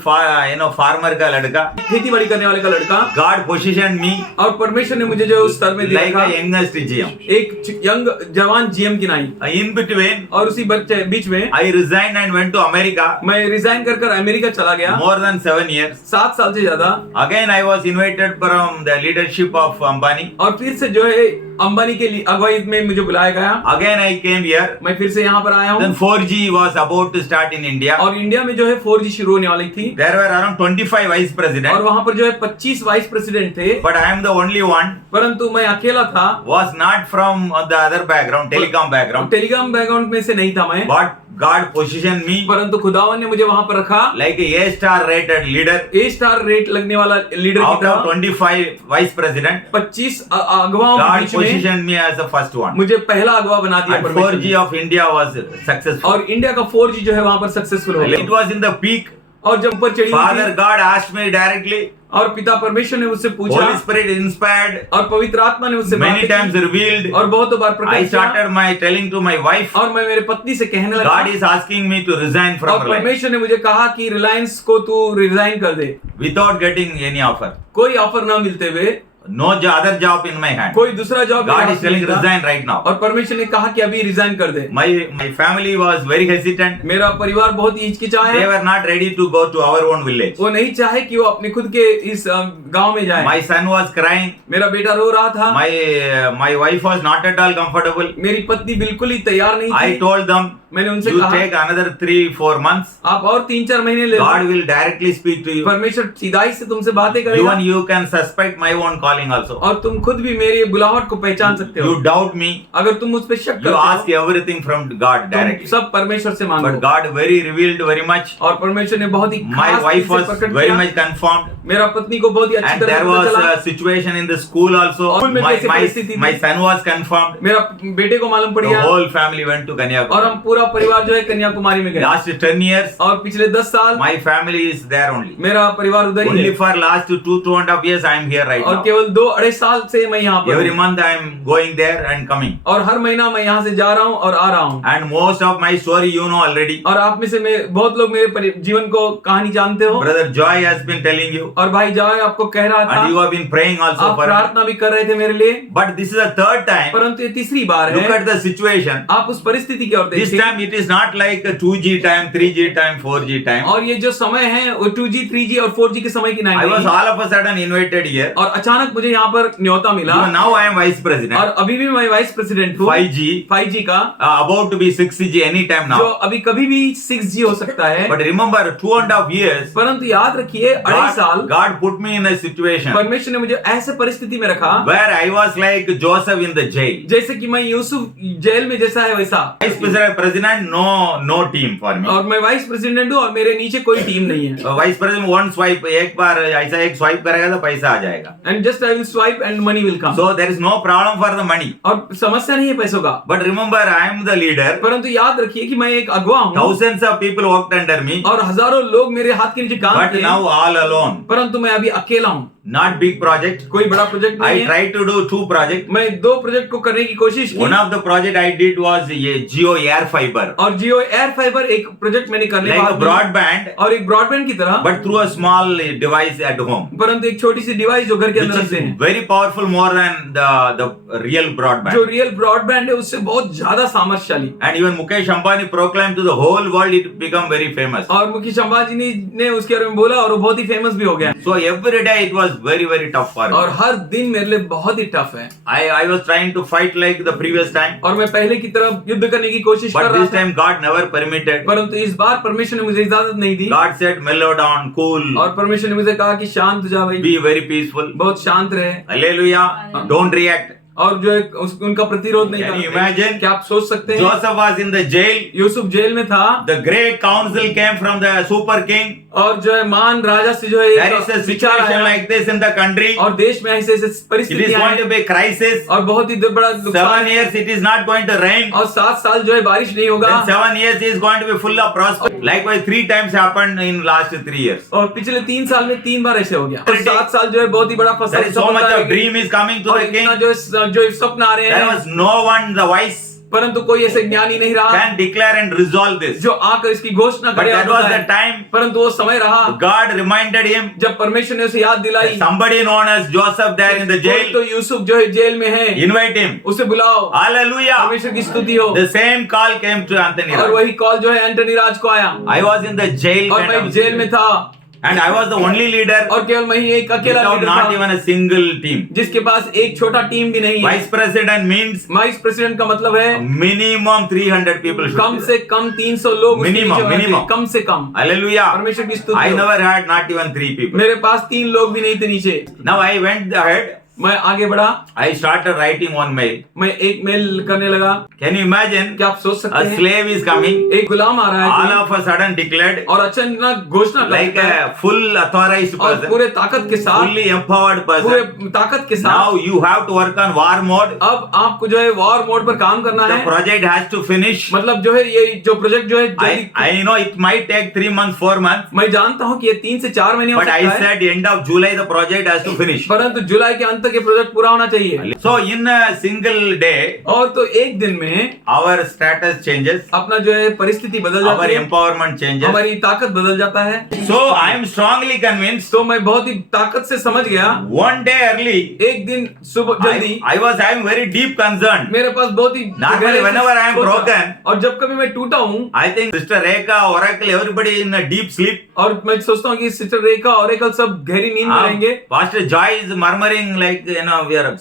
farmer का लड़का. खेती बाड़ी करने वाले का लड़का God positioned me और परमेश्वर ने मुझे जो उस स्तर में like देखा a youngest GM. एक यंग जवान जीएम की नाई In between, और उसी बीच में I resigned and went to America. मैं रिजाइन कर अमेरिका चला गया More than 7 years. 7 साल से ज्यादा। Again, I was invited from the leadership of Ambani. और फिर से जो है अंबानी के लिए अगुवाई में मुझे बुलाया गया। Again, I came here. मैं फिर से यहाँ पर आया Then हूँ 4G was about to start in India. और इंडिया में जो है 4G शुरू होने वाली थी There were around 25 vice और presidents, वहाँ पर जो है 25 वाइस प्रेसिडेंट थे, but I am the only one. परंतु मैं अकेला था। Was not from the other background, telecom background, Telegram background में से नहीं था मैं, but God positioned me परंतु खुदावन ने मुझे वहाँ पर रखा like a A-star rated leader A star rate लगने वाला लीडर की out of तरह। 25 vice president. 25 अगुवाओं के God बीच में positioned me as the first one. मुझे पहला अगुवा बना दिया And परमेश्वर 4G ने। of India was successful. और इंडिया का 4G जो है वहाँ पर सक्सेसफुल हो It गया was in the peak और जब ऊपर चढ़ी हुई Father थी, God asked me directly. और पिता परमेश्वर ने मुझसे पूछा, Holy Spirit inspired. और पवित्र आत्मा ने मुझसे Many बातें times की, revealed. और बहुत बार I प्रकट किया, started my telling to my wife. और मैं मेरे पत्नी से कहने लगा, God is asking me to resign और from Reliance परमेश्वर ने मुझे कहा कि रिलायंस को तू रिजाइन कर दे। without getting any offer. कोई ऑफर ना मिलते हुए, No other job in my hand. कोई दूसरा job God is telling resign right now. और परमेश्वर ने कहा कि अभी रिजाइन कर दे। My family was very hesitant. मेरा परिवार बहुत ही हिचकिचाया They है, were not ready to go to our own village. वो नहीं चाहे कि वो अपने खुद के इस गांव में जाए। My son was crying. मेरा बेटा रो रहा था, My wife was not at all comfortable. मेरी पत्नी बिल्कुल ही तैयार नहीं I थी। told them, मैंने उनसे you कहा, take another 3-4 months. आप और 3-4 महीने ले लो, God will directly speak to you. परमेश्वर सीधाई से तुमसे बातें करेगा, Even you can suspect my own calling also. और तुम खुद भी मेरी बुलाहट को पहचान सकते हो। You doubt me. अगर तुम मुझ पे शक You करते ask हो, everything from God तुम directly. सब परमेश्वर से मांगो। But God very revealed very much. और परमेश्वर ने बहुत ही My खास wife तरीके was से प्रकट very किया। much confirmed. मेरा पत्नी को बहुत ही अच्छी And तरह there से पता was चला। a situation in the school also. School में कैसी परिस्थिति थी? My son was confirmed. मेरा बेटे को मालूम पड़ The गया, whole family went to और हम Kanyakumari. पूरा परिवार जो है कन्याकुमारी में गए। Last 10 years, और पिछले 10 साल my family is there only. मेरा परिवार उधर ही Only है, for last 2.5 years I am here right और now. केवल 2-2.5 साल से मैं यहाँ पर Every हूँ, month I am going there and coming. और हर महीना मैं यहाँ से जा रहा हूँ और आ रहा हूँ। And most of my story you know already. और आप में से बहुत लोग मेरे जीवन को कहानी जानते हो, Brother Joy has been telling you. और भाई जाए आपको कह रहा था, And you have been praying also आप for me. प्रार्थना भी कर रहे थे मेरे लिए, But this is the third time. परंतु ये तीसरी बार Look है। at the situation. आप उस परिस्थिति की ओर This देखिए, time it is not like a 2G time, 3G time, 4G time. और ये जो समय है वो 2G, 3G और 4G के समय की I was नहीं, all of a sudden invited here. और अचानक मुझे यहाँ पर न्योता मिला, Even now I am vice president. और अभी भी मैं वाइस प्रेसिडेंट हूँ 5G. 5G का, About to be 6G anytime जो now. अभी कभी भी 6G हो सकता है। But remember 2.5 years. परंतु याद रखिए 2.5 साल God put me in a situation परमेश्वर ने मुझे ऐसे परिस्थिति में रखा where I was like Joseph in the jail. जैसे कि मैं यूसुफ जेल में जैसा है वैसा, Vice president, no team for me. और मैं वाइस प्रेसिडेंट हूँ और मेरे नीचे कोई टीम नहीं है। वाइस प्रेसिडेंट वन स्वाइप, एक बार ऐसा एक स्वाइप करेगा तो पैसा आ जाएगा. And just I will swipe and money will come, So there is no problem for the money. और समस्या नहीं है पैसों का। But remember I am the leader. परंतु याद रखिए कि मैं एक अगुवा हूँ, Thousands of people worked under me. और हजारों लोग मेरे हाथ के नीचे काम But किए, now all alone. परंतु मैं अभी अकेला हूँ। Not big project. कोई बड़ा प्रोजेक्ट नहीं I है। tried to do 2 projects. मैं 2 प्रोजेक्ट को करने की कोशिश की, One of the project I did was ये Jio Air Fiber. और जियो एयर फाइबर एक प्रोजेक्ट मैंने करने Like a वाला broadband, और एक ब्रॉडबैंड की तरह, but through a small device at home. परंतु एक छोटी सी डिवाइस जो घर के Which अंदर is रखते हैं, very powerful more than the real broadband. जो रियल ब्रॉडबैंड है उससे बहुत ज्यादा सामर्थ्यशाली। And even Mukesh Ambani proclaimed to the whole world it become very famous. और मुकेश अंबानी ने उसके बारे में बोला और वो बहुत ही फेमस भी हो गया। So every day it was very tough for me. और हर दिन मेरे लिए बहुत ही टफ है, I was trying to fight like the previous time, और मैं पहले की तरह युद्ध करने की कोशिश कर but रहा this था, time God never permitted. परंतु इस बार परमेश्वर ने मुझे इजाजत नहीं दी, God said mellow down, cool, और परमेश्वर ने मुझे कहा कि शांत जा भाई, be very peaceful. बहुत शांत रहे, Hallelujah. Don't react. और जो एक उनका प्रतिरोध नहीं Can you करते। imagine? क्या आप सोच सकते हैं? Joseph was in the jail. Yusuf jail में था, The great council came from the super king. और जो है मान राजा से जो है There is a विचार situation आया, like this in the country. और देश में ऐसे ऐसे It is परिस्थितियां going हैं, to be crisis. और बहुत ही बड़ा नुकसान 7 है, years it is not going to rain. और 7 साल जो है बारिश नहीं होगा, Then 7 years is going to be full of prosperity. Likewise 3 times happened in last 3 years. और पिछले 3 साल में 3 बार ऐसे हो गया, और 7 साल जो है बहुत ही बड़ा There फसल is so much of dream is coming to और the king. इतना जो स्वप्न आ रहे There हैं, was no one, the wise, परंतु कोई ऐसे ज्ञानी नहीं रहा can declare and resolve this. जो आकर इसकी घोषणा But करे। that और was बताए। the time परंतु वो समय रहा God reminded him. जब परमेश्वर ने उसे याद दिलाई, Somebody known as Joseph there in the कोई jail. तो यूसुफ जो है जेल में है, Invite him. उसे बुलाओ, Hallelujah. परमेश्वर की स्तुति हो। The same call came to Anthony और Raj. वही कॉल जो है एंटनी राज को आया, I was in the jail और kind मैं of जेल में था, and I was the only leader और केवल मैं ही एक अकेला without लीडर not था, even a single team. जिसके पास एक छोटा टीम भी नहीं है। Vice president means vice president का मतलब है minimum 300 people should come be से there. कम 300 लोग उसके Minimum, नीचे होने minimum. चाहिए, कम से कम। Hallelujah. परमेश्वर की स्तुति I हो। never had not even 3 people. मेरे पास 3 लोग भी नहीं थे नीचे। Now I went ahead. मैं आगे बढ़ा, I started writing one mail. मैं एक मेल करने लगा। Can you imagine? क्या आप सोच सकते A हैं, slave is coming, एक गुलाम आ रहा है all कोई, of a sudden declared और अचानक घोषणा like करता है, a full authorized और person, पूरे ताकत के साथ, fully empowered पूरे person. ताकत के Now साथ, you have to work on war mode. अब आपको जो है वॉर मोड पर काम करना The है। project has to finish. मतलब जो है ये जो प्रोजेक्ट जो है जल्दी, I know it might take 3 months, 4 months, मैं जानता हूँ कि ये 3 से 4 महीने हो but सकता I है, said end of July the project has to finish. परंतु जुलाई के अंत तक ये प्रोजेक्ट पूरा होना चाहिए। So in a single day, और तो एक दिन में our status changes, अपना जो है परिस्थिति बदल our जाती है, empowerment changes. हमारी ताकत बदल जाता है। So I am strongly convinced. तो मैं बहुत ही ताकत से समझ गया। One day early, एक दिन सुबह जल्दी I was having very deep concern. मेरे पास बहुत ही Normally, गहरे से whenever I am सोचा। broken, और जब कभी मैं टूटा हूँ, I think Sister Rekha, Oracle, everybody in a deep sleep. और मैं सोचता हूँ कि सिस्टर रेखा और एकल सब गहरी नींद में रहेंगे, Pastor Joy is murmuring like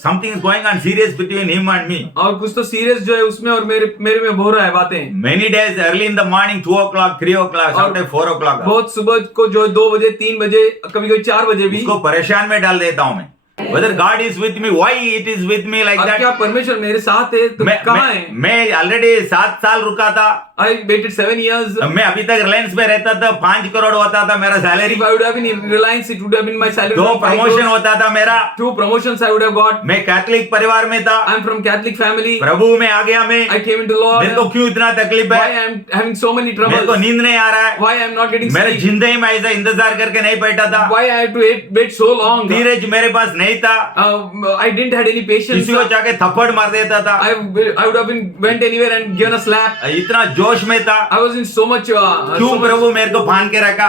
something is going on serious between him and me. और कुछ तो सीरियस जो है उसमें और मेरे में हो रहा है बातें। Many days early in the morning, 2 o'clock, 3 o'clock, sometimes 4 o'clock. बहुत सुबह को जो 2 बजे 3 बजे कभी कभी 4 बजे भी। उसको परेशान में डाल देता हूँ मैं. Whether God is with me, why it is with me like और क्या that? परमेश्वर मेरे साथ है तो कहाँ है? मैं ऑलरेडी 7 साल रुका था. I waited 7 years. मैं अभी तक रिलायंस में रहता था. 5 करोड़ होता था मेरा salary. If I would have been in Reliance, it would have been my salary. 2 promotion होता था मेरा. 2 promotions I would have got. मैं कैथलिक परिवार में था. I'm from Catholic family. प्रभु में आ गया मैं. I came into Lord. मेरे को क्यों इतना तकलीफ Why है? I am having so many मेरे को troubles? नींद नहीं आ रहा है. Why I am not getting मेरे sleep? जिंदगी में ऐसा इंतजार करके नहीं बैठा था. Why I had to wait so long? धीरज मेरे पास नहीं था. I didn't had any patience. किसी को जाके थप्पड़ मार देता था. I would have been went anywhere and given a slap. इतना जोश में था. I was in so much. क्यों प्रभु मेरे को बांध के रखा?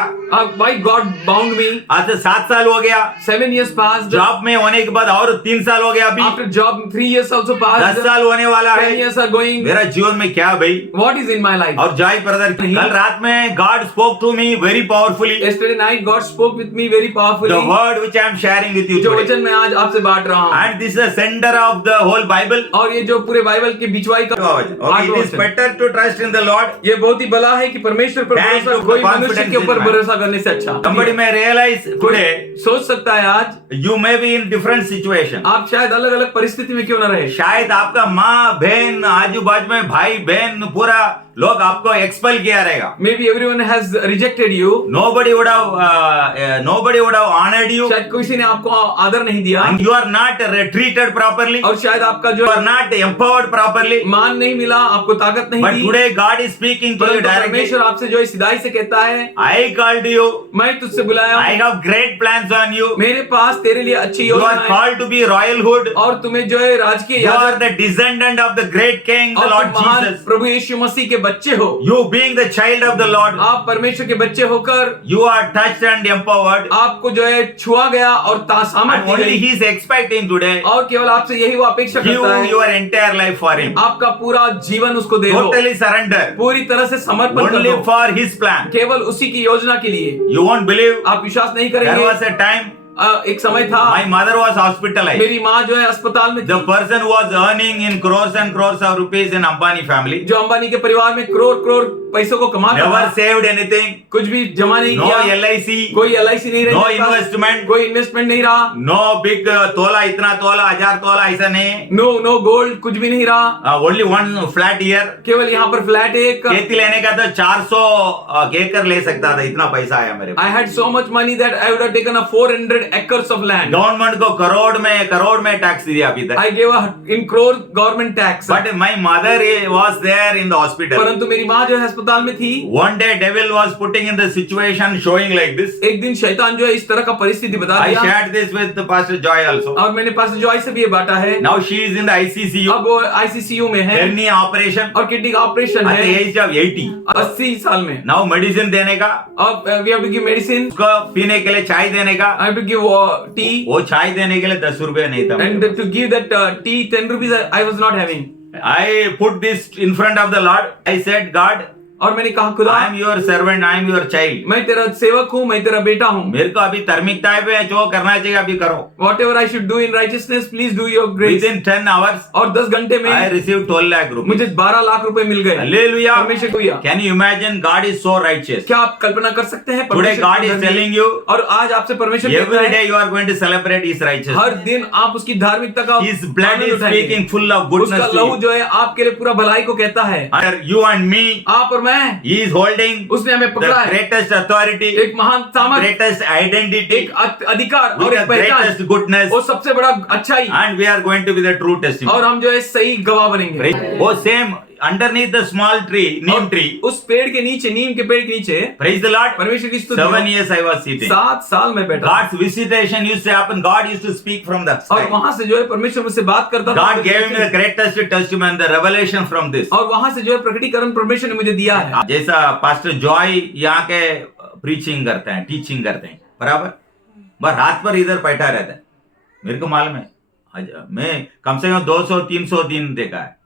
Why God bound me? आज से 7 साल हो गया. 7 years passed. जॉब में होने के बाद और 3 साल हो गया. अभी After job, 3 years also passed. 10 साल होने वाला 10 है. years are going. मेरा जीवन में क्या भाई? What is in my life? और जॉय ब्रदर, कल रात में God spoke to me very powerfully. Yesterday night, God spoke with me very powerfully. The word which I am sharing with you जो today. वचन मैं आज आपसे बांट रहा हूँ। And this is the center of the whole Bible. और ये जो पूरे बाइबल के बिचवाई का Okay, it is better to trust in the Lord. ये बहुत ही भला है कि परमेश्वर पर Thank भरोसा you for कोई मनुष्य confidence के ऊपर in man. भरोसा करने से अच्छा। Somebody may realize today सोच सकता है आज you may be in different situation. आप शायद अलग अलग परिस्थिति में क्यों ना रहे। शायद आपका माँ बहन आजू बाजू में भाई बहन पूरा लोग आपको एक्सपेल किया रहेगा. Maybe everyone has rejected you. Nobody would have honored you. शायद किसी ने आपको आदर नहीं दिया। And you are not treated properly. और शायद आपका जो You are not empowered properly. मान नहीं मिला, आपको ताकत नहीं But the. today God is speaking to you परंतु directly. परमेश्वर आपसे जो सिधाई से कहता है, I called you. मैं तुझसे बुलाया I हूँ, have great plans on you. मेरे पास तेरे लिए अच्छी You योजना are है called to be royalhood. और तुम्हें जो है राजकीय You are याजक the descendant of the great King, the और Lord तुम महान Jesus. प्रभु यीशु मसीह के बच्चे हो। You being the child of the Lord, आप परमेश्वर के बच्चे होकर you are touched and empowered. आपको जो है छुआ गया और And सामर्थ्य दी only गई। He is expecting today. और केवल आपसे यही वो अपेक्षा Give करता है, your entire life for Him. आपका पूरा जीवन उसको दे दो, Totally surrender. पूरी तरह से समर्पण कर Only दो, for His plan. केवल उसी की योजना के लिए। You won't believe. आप विश्वास नहीं There करेंगे। was a time एक समय था, my mother was hospitalized. मेरी माँ जो है अस्पताल में The थी, person who was earning in crores and crores of rupees in Ambani family जो अंबानी के परिवार में करोड़ पैसों को कमाता never था, saved anything. कुछ भी जमा नहीं No किया, LIC. कोई LIC नहीं No रहा, investment. कोई इन्वेस्टमेंट नहीं रहा, No big तोला इतना तोला 1000 तोला ऐसा नहीं. नो गोल्ड कुछ भी नहीं रहा, Only one flat here. केवल यहाँ पर फ्लैट एक। खेती लेने का तो 400 एकड़ ले सकता था. इतना पैसा आया मेरे पास. I had so much money that I would have taken a 400 acres of land. Government को करोड़ में टैक्स दिया अभी तक. I gave in crore government tax. But my mother was there in the hospital. परंतु मेरी माँ जो है अस्पताल में थी। One day devil was putting in the situation showing like this. एक दिन शैतान जो है इस तरह का परिस्थिति बता I दिया। shared this with Pastor Joy also. और मैंने पास जॉय से भी ये बांटा है। Now she is in the ICCU. अब वो ICCU में है hernia operation और किडनी का ऑपरेशन at the है age of 80. 80 साल में। Now medicine देने का, अब we have to give medicine, उसको पीने के लिए चाय देने का, I have to give tea, वो चाय देने के लिए 10 रुपए नहीं था. and to give that tea 10 rupees I was not having. I put this in front of the Lord. I said, God, और मैंने कहा खुदा I am your servant, I am your child. मैं तेरा सेवक हूँ, मैं तेरा बेटा हूँ. मेरे को अभी धार्मिकता पे जो करना चाहिए अभी करो. Whatever I should do in righteousness, please do your grace. Within 10 hours, और 10 घंटे में I received 12 lakh rupees. मुझे 12 लाख रुपए मिल गए. Hallelujah. परमेश्वर को या. Can you imagine? God is so righteous. क्या आप कल्पना कर सकते हैं? Today God is telling you, और आज आपसे परमेश्वर कहता every है, day you are going to celebrate His righteousness. हर दिन आप उसकी धार्मिकता का His blood आनंद is उठाएंगे. speaking full of goodness उसका to लहू you. जो है आपके लिए पूरा भलाई को कहता है. And you and me, आप और मैं, He is holding उसने हमें the पकड़ा है. greatest authority, एक महान सामर्थ, greatest identity, एक अधिकार और with एक the पहचान greatest goodness, और सबसे बड़ा अच्छाई. and we are going to be the true testimony. और हम जो है सही गवाह बनेंगे. Praise- वो same underneath the small tree, neem और tree. उस पेड़ के नीचे, नीम के पेड़ के नीचे Praise the Lord. परमेश्वर की स्तुति 7 हो. years I was sitting. 7 साल में बैठा. God's visitation used to happen. God used to speak from the और sky. वहां से जो है परमेश्वर मुझसे बात करता था. God gave me the greatest testimony, the revelation from this. और वहां से जो है प्रकटीकरण परमेश्वर ने मुझे दिया है. जैसा पास्टर जॉय यहाँ के प्रीचिंग करते हैं, टीचिंग करते हैं, बराबर. बस रात भर इधर बैठा रहता है. मेरे को मालूम है. मैं कम से कम 200-300 दिन देखा है.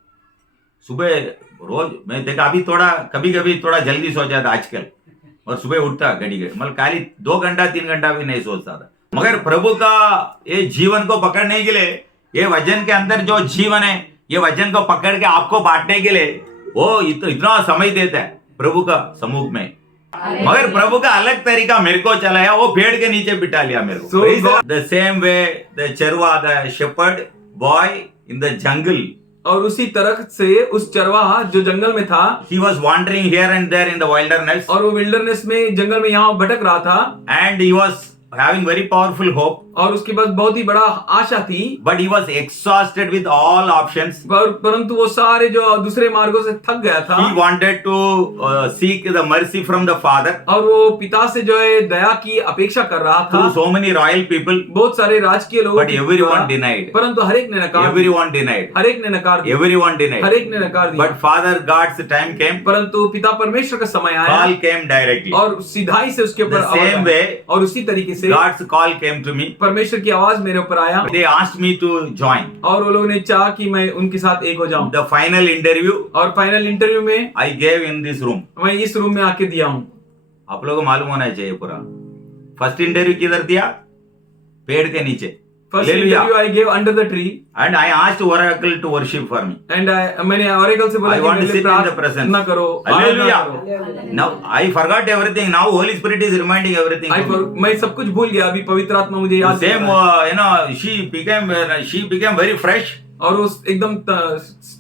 सुबह रोज मैं देखा. अभी थोड़ा कभी कभी थोड़ा जल्दी सो जाता आजकल, और सुबह उठता घड़ी घड़ी, मतलब खाली 2 घंटा 3 घंटा भी नहीं सोचता था. मगर प्रभु का ये जीवन को पकड़ने के लिए, ये वचन के अंदर जो जीवन है, ये वचन को पकड़ के आपको बांटने के लिए वो इतना समय देता है प्रभु का समूह में. मगर प्रभु का अलग तरीका मेरे को चलाया. वो पेड़ के नीचे बिठा लिया मेरे को. द सेम वे द चरवा, the shepherd boy in the jungle. और उसी तरह से उस चरवाहा जो जंगल में था, He was wandering here and there in the wilderness, और वो विल्डरनेस में, जंगल में यहाँ भटक रहा था. and he was having very powerful hope, और उसके पास बहुत ही बड़ा आशा थी. but he was exhausted with all options. परंतु वो सारे जो दूसरे मार्गों से थक गया था. He wanted to seek the mercy from the Father और वो पिता से जो है दया की अपेक्षा कर रहा था. through so many royal people, बहुत सारे राजकीय लोग, but everyone denied. परंतु हर एक ने नकार. Everyone denied. हर एक ने नकार दिया. Everyone denied. हर एक ने नकार दिया. But Father God's time came. परंतु पिता परमेश्वर का समय आया. Call came directly. और सीधाई से उसके ऊपर The आवाज same आई. way, और उसी तरीके से God's call came to me. परमेश्वर की आवाज मेरे ऊपर आया. They asked me to join और वो लोगों ने चाहा कि मैं उनके साथ एक हो जाऊं. the final interview. और फाइनल इंटरव्यू में I gave in this room. मैं इस रूम में आके दिया हूं. आप लोगों को मालूम होना चाहिए पूरा. फर्स्ट इंटरव्यू किधर दिया? पेड़ के नीचे. First Hallelujah. Interview I give under the tree. And I asked Oracle to worship for me. And मैंने ऑरेकल से बोला I कि want to मेरे लिए sit in the प्रार्थना presence. करो. Hallelujah. आराधना करो. Now I forgot everything. Now Holy Spirit is reminding everything. to me. मैं सब कुछ भूल गया. अभी पवित्र आत्मा मुझे याद The same, दिला रहा है. she became very fresh. और वो एकदम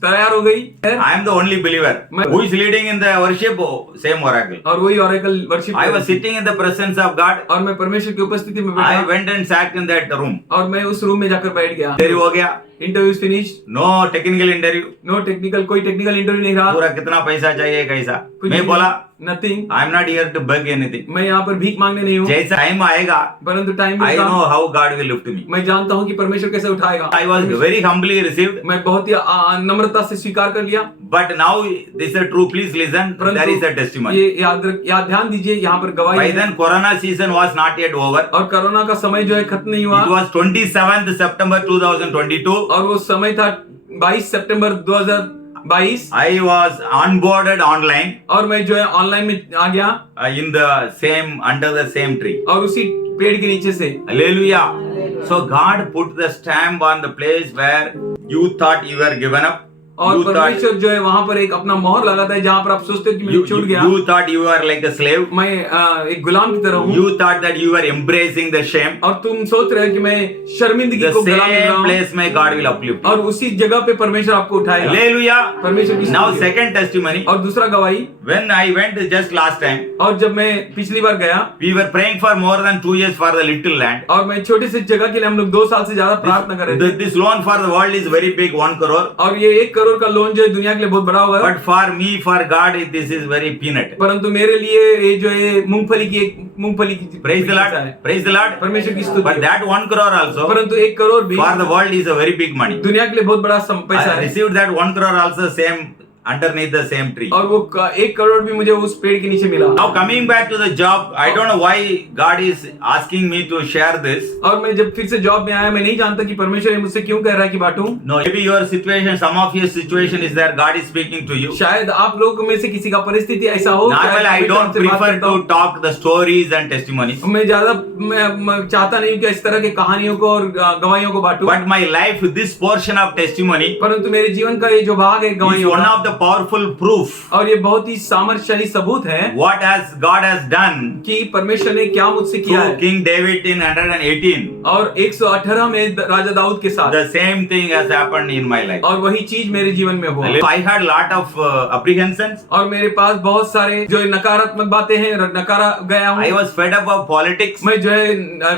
तैयार हो गई. I am the only believer. मैं- Who is leading in the worship? Oh, same Oracle. और वही oracle worship. I was sitting in the presence of God. और मैं परमेश्वर की उपस्थिति में I बैठा. went and sat in that room. और मैं उस रूम में जाकर बैठ गया. इंटरव्यू हो गया. Interview finish. No technical interview. No technical, कोई टेक्निकल इंटरव्यू नहीं रहा. पूरा कितना पैसा चाहिए कैसा. कुछ मैं नहीं. बोला nothing. I am not here to bug anything. मैं यहाँ पर भीख मांगने नहीं हूँ. जैसा टाइम आएगा, परंतु time I know how God will lift me. मैं जानता हूँ कि परमेश्वर कैसे उठाएगा. I was very humbly received. मैं बहुत ही नम्रता से स्वीकार कर लिया. But now this is true. Please listen. There is a testimony. ये याद ध्यान दीजिए, यहाँ पर गवाही बाय है. Then corona season was not yet over. और कोरोना का समय जो है खत्म नहीं हुआ. It was 27th September 2022. और वो समय था 22 सितंबर 2022. I was onboarded online और मैं जो है ऑनलाइन में आ गया. in the same, under the same tree. और उसी पेड़ के नीचे से. Hallelujah. So God put the stamp on the place where you thought you were given up. और You thought परमेश्वर जो है वहां पर एक अपना मोहर लगाता है जहां पर आप सोचते हो कि मैं छूट गया. you thought you were like a slave. मैं एक गुलाम की तरह हूँ. You thought that you were embracing the shame. और तुम सोच रहे हो कि मैं शर्मिंदगी The को गला मिल रहा same हूँ. place में God will uplift you. और उसी जगह पे परमेश्वर आपको उठाएगा. Hallelujah. परमेश्वर की Now स्तुति है. second testimony. और दूसरा गवाही. When I went just last time, और जब मैं पिछली बार गया, we were praying for more than 2 years for the little land. और मैं छोटे से जगह के लिए हम लोग 2 साल से ज्यादा प्रार्थना कर रहे थे. This loan for the world is very big, 1 crore. और ये 1 करोड़ का लोन जो है दुनिया के लिए बहुत बड़ा हुआ है. But for me, for God, this is very peanut. परंतु मेरे लिए ये जो है मूंगफली की Praise the Lord. Praise the Lord. परमेश्वर की स्तुति. But that 1 crore also, परंतु 1 करोड़ भी for the world is a very big money. दुनिया के लिए बहुत बड़ा पैसा I है. received that 1 crore also same underneath the same tree. और वो 1 करोड़ भी मुझे उस पेड़ के नीचे मिला। Now coming back to the job, I don't know why God is asking me to share this. और मैं जब फिर से जॉब में आया, मैं नहीं जानता कि परमेश्वर मुझसे क्यों कह रहा है कि बांटूं। No, maybe your situation, some of your situation is there, God is speaking to you. शायद आप लोगों में से किसी का परिस्थिति ऐसा हो। Normally I don't prefer to talk the stories and testimonies. मैं ज्यादा मैं चाहता नहीं कि इस तरह के कहानियों को और गवाहियों को बांटूं। But my life, this portion of testimony परंतु मेरे जीवन का ये जो भाग है is गवाहियों one का, of the powerful proof और ये बहुत ही सामर्थ्यशाली सबूत है what has God has done कि परमेश्वर ने क्या मुझसे किया through है। King David in 118. और 118 में राजा दाऊद के साथ, The same thing has happened in my life. और वही चीज मेरे जीवन में हुआ। I had lot of apprehensions. और मेरे पास बहुत सारे जो नकारात्मक बातें हैं, नकारा गया हूँ। I was fed up of politics. मैं जो है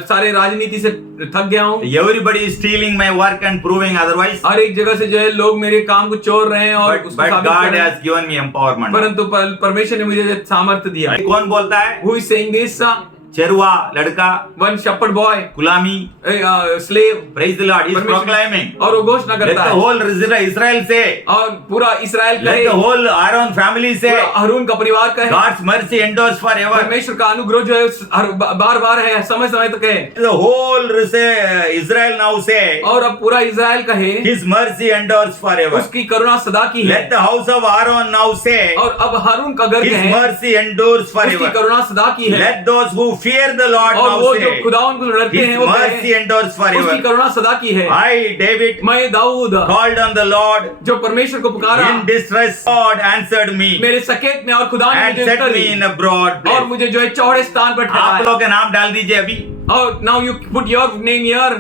सारे राजनीति से थक गया हूँ। Everybody is stealing my work and proving otherwise. हर एक जगह से जो है लोग मेरे काम को चोर रहे हैं और उसको But साबित कर God रहे हैं। has given me empowerment. परंतु परमेश्वर ने मुझे सामर्थ्य दिया। कौन बोलता है? Who is saying this? चरुआ लड़का, One shepherd boy, गुलामी, slave, praise the Lord, he is परमेश्वर- proclaiming. और वो घोषणा Let करता the है whole Israel say, और पूरा इस्राएल let कहे, the whole Aaron family say, पूरा हारून का परिवार कहे, God's mercy endures forever. परमेश्वर का अनुग्रह जो है बार बार है, समय समय तक है। The whole Israel now say, और अब पूरा इस्राएल कहे, His mercy endures forever. उसकी करुणा सदा की है। Let the house of Aaron now say, और अब हारून का घर His कहे, mercy endures उसकी forever. करुणा सदा की है। Let those who fear the Lord और now वो जो say, खुदावन को डरते His हैं वो mercy कहे, endures उसकी forever. करुणा सदा की है। I, David, मैं Dawood called on the Lord जो परमेश्वर को पुकारा, in distress. God answered me मेरे सकेत में, और खुदा ने and मुझे set Uttar me the in a broad और place. मुझे जो है चौड़े स्थान पर आप ठहराया। लोग के नाम डाल दीजिए अभी. और now you put your name here।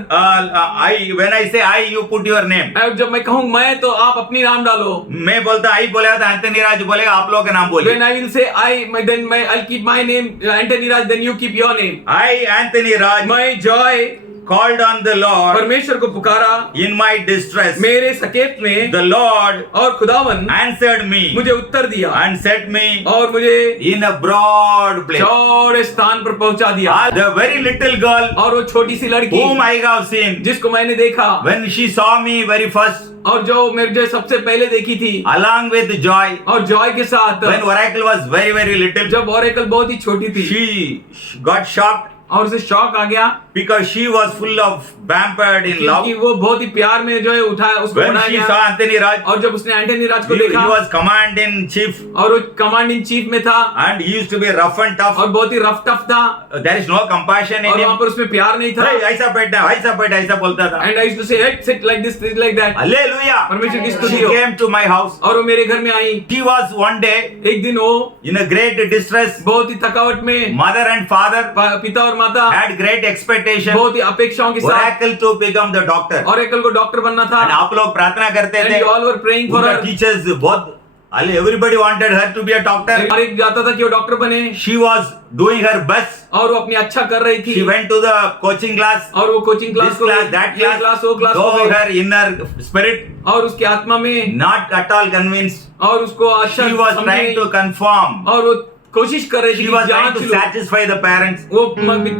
When I say I, you put your name. जब मैं कहूँ मैं, तो आप अपनी नाम डालो। मैं बोलता आई बोलेगा तो एंथनी राज बोलेगा, आप लोग के नाम बोलिए. When I will say I, then I'll keep my name, Anthony Raj, then you keep your name। I, Anthony Raj, मैं Joy called on the Lord परमेश्वर को पुकारा in my distress. मेरे सकेत में, The Lord और खुदावन answered me मुझे उत्तर दिया and set me और मुझे in a broad place. चौड़े स्थान पर पहुंचा दिया। The very little girl और वो छोटी सी लड़की whom I have seen, जिसको मैंने देखा when she saw me very first, और जो मेरे जो सबसे पहले देखी थी, along with Joy, और जॉय के साथ, when Oracle was very, very little, जब ओरेकल बहुत ही छोटी थी, she got shocked और उसे शौक आ गया because she was full of pampered in love. क्योंकि वो बहुत ही प्यार में जो है उठाया, उसको When बनाया she गया। saw Anthony Raj, और जब उसने एंटनी राज को he देखा, was command in chief और वो कमांड इन चीफ में था and he used to be rough and tough. और बहुत ही रफ टफ था There is no compassion in और वहां him. पर उसमें प्यार नहीं था। Hey, ऐसा बैठना ऐसा बोलता था. एंड आई यूज्ड टू से sit like this like that। Hallelujah. परमेश्वर की स्तुति She हो। came to my house. और वो मेरे घर में आई। She was one day एक दिन वो in a great distress. बहुत ही थकावट में, Mother and father पिता और माता had great expectation. बहुत ही अपेक्षाओं के साथ Oracle to become the doctor. Oracle को डॉक्टर बनना था। And आप लोग प्रार्थना करते एंड थे. You all were praying for उनका हर। teachers बहुत everybody wanted her to be a doctor. हर एक चाहता था कि वो डॉक्टर बने She was doing her best. और वो अपनी अच्छा कर रही थी। She went to the coaching class. और वो कोचिंग क्लास This को class, that ये क्लास वो क्लास Though को गई। her inner spirit और उसकी आत्मा में not at all convinced. और उसको अच्छा She was समझी trying नहीं। to conform. और वो कोशिश कर रही थी She कि was trying जांच to low. satisfy the parents. वो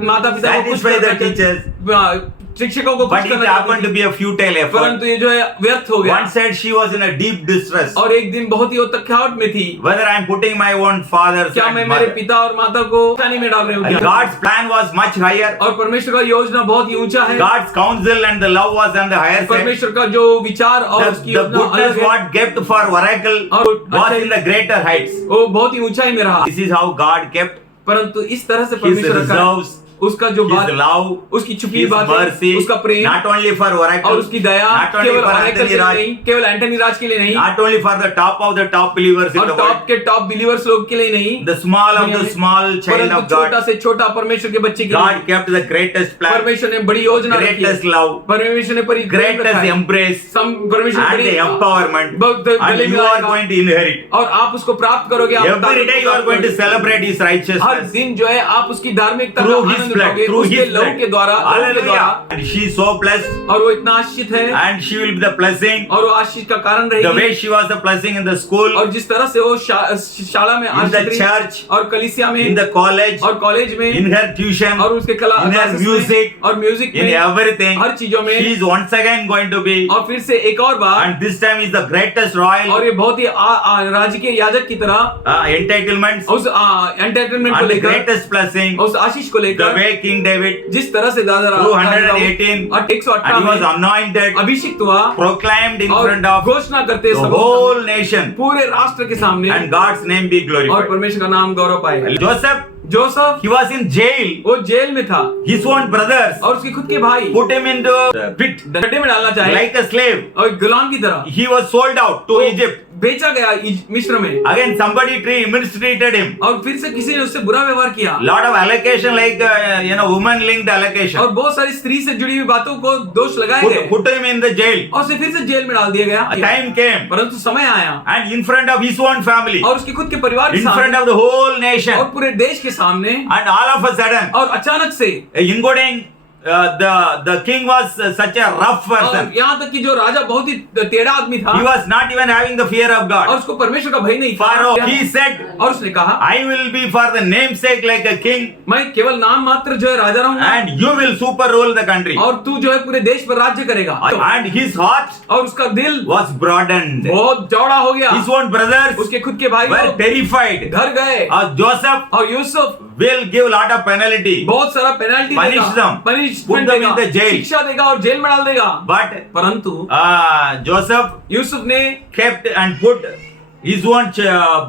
माता पिता को खुश Satisfy the करना teachers. चाहती- शिक्षकों को खुश But it करना happened चाहती to थी। be a futile effort. परंतु ये जो है व्यर्थ हो गया। One said she was in a deep distress. और एक दिन बहुत ही वो थकावट में थी। Whether I am putting my own father क्या मैं and मेरे mother. पिता और माता को परेशानी में डाल रही हूँ And क्या? God's plan was much higher. और परमेश्वर का योजना बहुत ही ऊंचा है। God's counsel and the love was on the higher side. परमेश्वर का जो विचार और उसकी The योजना goodness अलग है। what kept for Oracle और was in the greater heights. वो बहुत ही ऊंचाई में रहा। This is how God kept परंतु इस तरह से His परमेश्वर रखा है। reserves, उसका जो बात, His love, उसकी छुपी His बात, mercy, उसका प्रेम, not only for Oracle, और उसकी दया not only केवल for ओरेकल के Anthony लिए Raj, नहीं, केवल एंटनी राज के लिए नहीं, not only for the top of the top believers in और the टॉप world, के टॉप बिलीवर्स लोग के लिए नहीं, the small of दुनिया the में, small child परंतु of God. छोटा से छोटा परमेश्वर के बच्चे के God लिए kept the greatest plan, परमेश्वर ने बड़ी योजना रखी है। greatest love, परमेश्वर ने बड़ी greatest embrace, परमेश्वर ने and बड़ी the empowerment, बहुत and गले you में are आएगा। going to inherit. और आप उसको प्राप्त करोगे। आप Every day you are going to celebrate His her righteousness दिन जो है आप उसकी धार्मिकता through का His आनंद blood, उठाओगे through उसके his लहू blood. के द्वारा, लहू के द्वारा। Hallelujah. And she is so blessed, और वो इतना आशीषित है and she will be the blessing. और वो आशीष का कारण The रहेगी। way she was the blessing in the school, और जिस तरह से वो शाला में in the आशीष रही church, और कलीसिया में in the college, और कॉलेज में in her tuition, और उसके कला in her classes में, music, और म्यूजिक in में, everything, हर चीजों में। she is once again going to be, और फिर से एक और बार, and this time is the greatest और royal ये बहुत ही राजकीय याजक की तरह entitlements उस एंटरटेनमेंट को and the लेकर, greatest blessing, उस आशीष को the लेकर, way King David, जिस तरह से दादा 218, and he was 118 anointed, अभिषिक्त हुआ proclaimed in और front of घोषणा करते the सब whole nation, पूरे राष्ट्र के सामने, and God's name be और glorified. परमेश्वर का नाम गौरव पाए। Joseph, Joseph he was in jail. वो जेल में था His own brothers और उसके खुद के भाई put him into the pit गड्ढे में डालना चाहे like a slave. और एक गुलाम की तरह He was sold out to वो Egypt. बेचा गया मिस्र में। Again, somebody mistreated him. और फिर से किसी ने उससे बुरा व्यवहार किया Lot of allocation, like woman linked allocation. और बहुत सारी स्त्री से जुड़ी हुई बातों को दोष लगाए गए Put him in the jail. और उसे फिर से जेल में डाल दिया गया। Time came, परंतु समय आया and in front of his own family, और उसके खुद के परिवार के in front सामने of the whole nation, और पूरे देश के सामने, and all of a sudden, और अचानक से Ingoding, the king was such a rough और person. यहाँ तक कि जो राजा बहुत ही टेढ़ा आदमी था He was not even having the fear of और God. उसको परमेश्वर का भय नहीं था। Pharaoh, he said, और उसने कहा, I will be for the namesake like a king, मैं केवल नाम मात्र जो है राजा रहूंगा and you will super rule the country. और तू जो है पूरे देश पर राज्य करेगा। And his heart और उसका दिल was broadened. बहुत चौड़ा हो गया। His own brothers उसके खुद के भाई were लोग terrified. डर गए Joseph और Yusuf will give lot of penalty, बहुत सारा पेनल्टी Punish देगा, them. Put punishment them in देगा, the jail. शिक्षा देगा और जेल में डाल देगा। but परंतु Joseph यूसुफ ने kept and put his own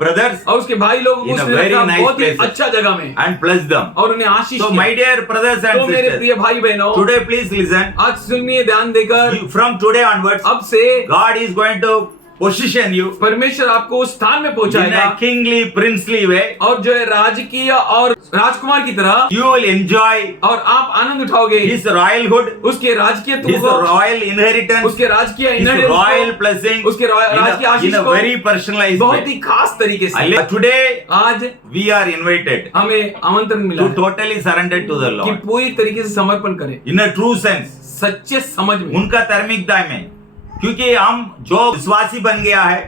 brothers और उसके भाई लोगों को In a उसने very रखा nice बहुत ही places. अच्छा जगह में and blessed them. और उन्हें आशीष So दिया। my dear brothers and तो मेरे sisters, प्रिय भाई बहनों, today please listen. आज सुनिए ध्यान देकर, From today onwards, अब से God is going to position you परमेश्वर आपको उस स्थान में in पहुंचाएगा a kingly, princely way. और जो है राजकीय और राजकुमार की तरह, You will enjoy और आप आनंद उठाओगे His royalhood, उसके राजकीय His को, royal inheritance, उसके राजकीय His inheritance को, royal blessing उसके राजकीय in आशीष a को very personalized बहुत way. ही खास तरीके से। Today आज we are invited हमें आमंत्रण मिला to है totally surrender to the कि Lord पूरी तरीके से समर्पण करें, in a true sense. सच्चे समझ में। उनका धार्मिकता में, क्योंकि हम जो विश्वासी बन गया है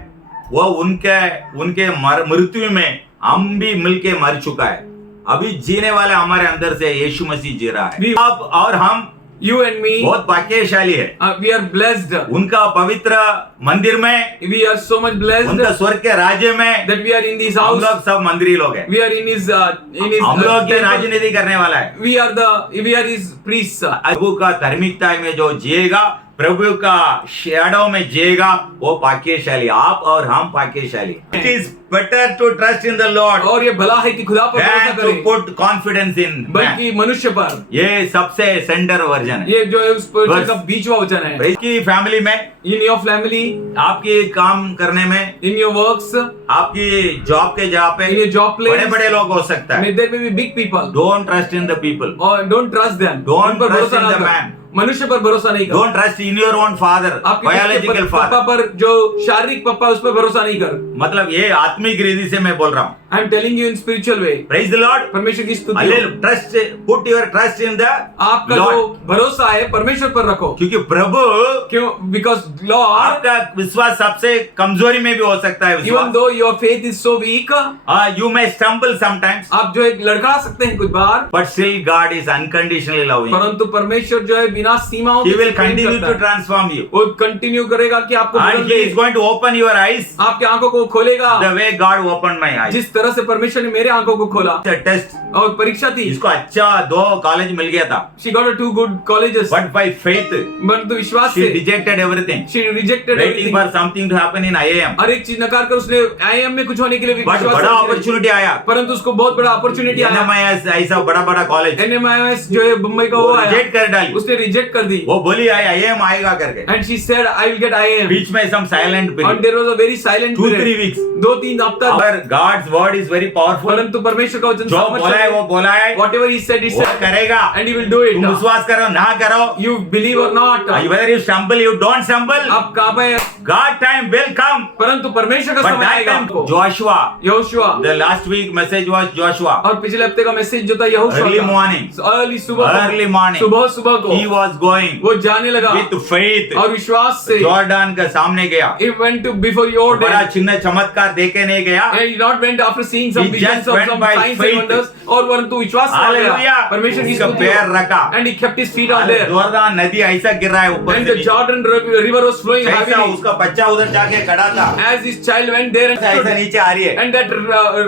वो उनके मृत्यु में हम भी मिलके मर चुका है। अभी जीने वाले हमारे अंदर से यीशु मसीह जी रहा है। अब और हम You and me, बहुत भाग्यशाली है। we are blessed. उनका पवित्र मंदिर में, We are so much blessed उनका स्वर्ग के राज्य में that we are in this हम house. लोग सब मंदिरी लोग हैं। We are in his हम लोग की temple. राजनीति करने वाला है। We are his priests. प्रभु का धार्मिकता में जो जिएगा, प्रभु का शैडो में जिएगा, वो भाग्यशाली। आप और हम भाग्यशाली। It is better to trust in the Lord और ये भला है कि खुदा पर भरोसा than to करें put confidence in man. बल्कि मनुष्य पर। ये सबसे सेंटर वर्जन है। ये जो है उस वचन बस। का बीचवा वचन है। इसकी फैमिली में, In your family, आपके काम करने में, in your works, आपकी जॉब के जगह पे in your job place, बड़े बड़े लोग हो सकता है। there may be big people. Don't trust in the people. और don't trust them. Don't उन पर trust भरोसा in ना the कर। man. मनुष्य पर भरोसा नहीं कर। Don't trust in your own father, आपके biological पापा father. पर जो शारीरिक पापा उस पर भरोसा नहीं कर। मतलब ये आत्मिक रीति से मैं बोल रहा हूँ। I am telling you in spiritual way. Praise the Lord. परमेश्वर की स्तुति हो। Hallelujah. Trust, put your trust in the आपका Lord. जो भरोसा है परमेश्वर पर रखो। क्योंकि प्रभु, क्यों? Because Lord, आपका विश्वास सबसे कमजोरी में भी हो सकता है। even though your faith is so weak, You may stumble sometimes, आप जो है लड़खड़ा सकते हैं कुछ बार, but still God is unconditionally loving. परंतु परमेश्वर जो है बिना सीमाओं He के will प्रेम continue करता to है। transform you, वो कंटिन्यू करेगा कि आपको and बदल He they. is going to open your eyes आपके आंखों को खोलेगा the way God opened my eyes. जिस तरह से परमेश्वर ने मेरे आंखों को खोला। The test, और परीक्षा थी, इसको अच्छा 2 कॉलेज मिल गया था, she got 2 good colleges, but by faith परंतु विश्वास she से rejected everything, she rejected waiting everything। for something to happen in IIM. हर एक चीज नकार कर उसने IIM में कुछ होने के लिए But विश्वास बड़ा नहीं किया। अपॉर्चुनिटी आया, परंतु उसको बहुत बड़ा अपॉर्चुनिटी आया। NMIS ऐसा बड़ा कॉलेज NMIS जो है मुंबई का वो आया, रिजेक्ट कर डाली। उसने रिजेक्ट कर दी. वो बोली आई एम आएगा करके. And she said, I will get IAM. बीच में some silent And period. there was a very silent 2-3 period. weeks. 2-3 हफ्ता. Our God's word is very powerful. परंतु परमेश्वर का वचन जो बोला है वो बोला है. whatever he said, he वो said, करेगा. and he will do it. तुम विश्वास करो ना करो. You believe or not. Whether you stumble, you don't stumble. आप कहाँ पे? God time will come. परंतु परमेश्वर का But समय that आएगा time, आपको. Joshua. Yehoshua. The last week message was Joshua. और पिछले हफ्ते का मैसेज जो था यहोशुआ Early का. morning. Early सुबह को. Early morning. सुबह को. He was going वो जाने लगा. with faith. और विश्वास से. जॉर्डन के सामने गया. He went to before Jordan. बड़ा चिन्ह चमत्कार देखे नहीं गया. And he not went after seeing some He visions just of went some by signs faith. and wonders. और परंतु विश्वास से आ गया. Hallelujah. परमेश्वर की उसका स्तुति पैर हो. रखा. And he kept his feet out there. Jordan नदी ऐसा गिर रहा है ऊपर And से the नीचे. Jordan river was flowing ऐसा heavily. उसका बच्चा उधर जाके खड़ा था. As his child went there and ऐसा stood. नीचे आ रही है. And that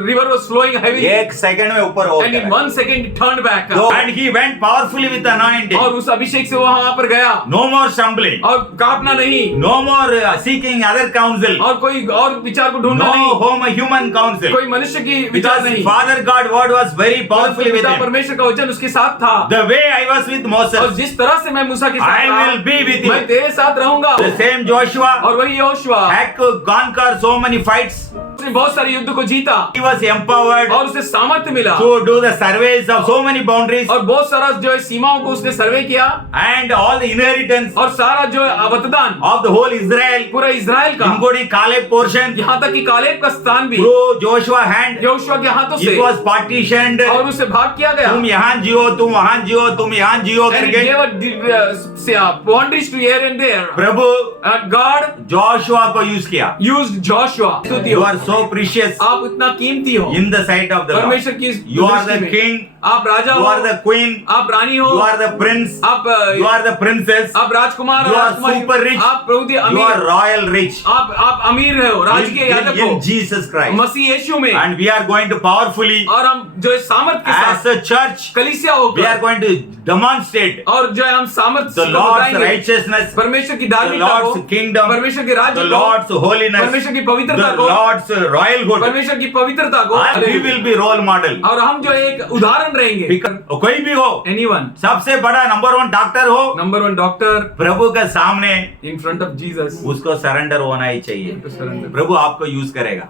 river was flowing heavily. एक सेकंड में ऊपर हो And in गया. 1 second he turned back. And he went powerfully with anointing. और उस अभिषेक से वहां पर गया. No more stumbling. और कांपना नहीं. No more seeking other counsel. और कोई और विचार को ढूंढना No नहीं. home human counsel. कोई मनुष्य की विचार Because नहीं. Father God word was very powerfully with पिता him. परमेश्वर का वचन उसके साथ था. The way I was with और Moses, जिस तरह से मैं मूसा के साथ I था, will be with you. मैं तेरे साथ रहूंगा. The same Joshua और वही Yehoshua had to conquer so many fights. उसने बहुत सारे युद्ध को जीता. He was empowered और उसे सामर्थ्य मिला. to do the surveys of so many boundaries और बहुत सारा जो है सीमाओं को उसने सर्वे किया. and all the inheritance और सारा जो है अवतदान of the whole Israel, पूरा इजराइल का, including Caleb portion, यहाँ तक कि कालेब का स्थान भी through Joshua hand. यहोशुआ के हाथों से. It was partitioned. और उसे भाग किया गया. तुम यहाँ जियो, तुम वहाँ जियो, तुम यहाँ जियो And he करके gave boundaries to here and there. Prabhu And God Joshua को यूज किया. used Joshua. स्तुति You हो. are so precious आप इतना कीमती हो in the sight of the Lord. परमेश्वर की You are दृष्टि the में. king. आप राजा You हो. are the queen. आप रानी हो. You are the prince. आप You are the princess. आप राजकुमार You और are राजकुमारी. super rich. आप बहुत ही You are अमीर. royal rich. आप अमीर हो. राजकीय याजक In हो. Jesus Christ. मसीह यीशु में. And we are going to powerfully, और हम जो है सामर्थ के as साथ a church, कलीसिया we are होकर going to demonstrate और जो है हम सामर्थ the को Lord's बताएंगे. righteousness, परमेश्वर की the धार्मिकता को, Lord's kingdom, परमेश्वर के the राज्य को, Lord's holiness, परमेश्वर की पवित्रता the को, Lord's royalhood. परमेश्वर की पवित्रता को. And we will be role model. और हम जो एक उदाहरण रहेंगे. Because कोई भी हो, Anyone. सबसे बड़ा नंबर 1 डॉक्टर हो, Number 1 doctor प्रभु के सामने in front of Jesus. उसको सरेंडर होना ही चाहिए. To surrender. प्रभु आपको यूज करेगा.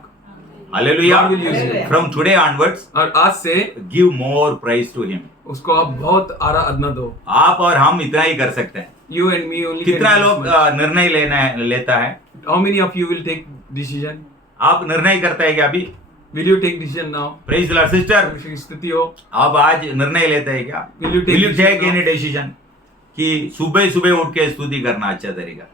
Hallelujah. God will use you. From today onwards, और आज से give more praise to him. उसको आप बहुत आराधना दो. आप और हम इतना ही कर सकते हैं. You and me only. कितना can do लोग this much. निर्णय लेता है? How many of you will take decision? आप निर्णय करते हैं क्या अभी? Will you take decision now? Praise the Lord sister. परमेश्वर की स्तुति हो. आप आज निर्णय लेते हैं क्या? Will you take Will you decision take now? any decision कि सुबह सुबह उठ के स्तुति करना अच्छा तरीका.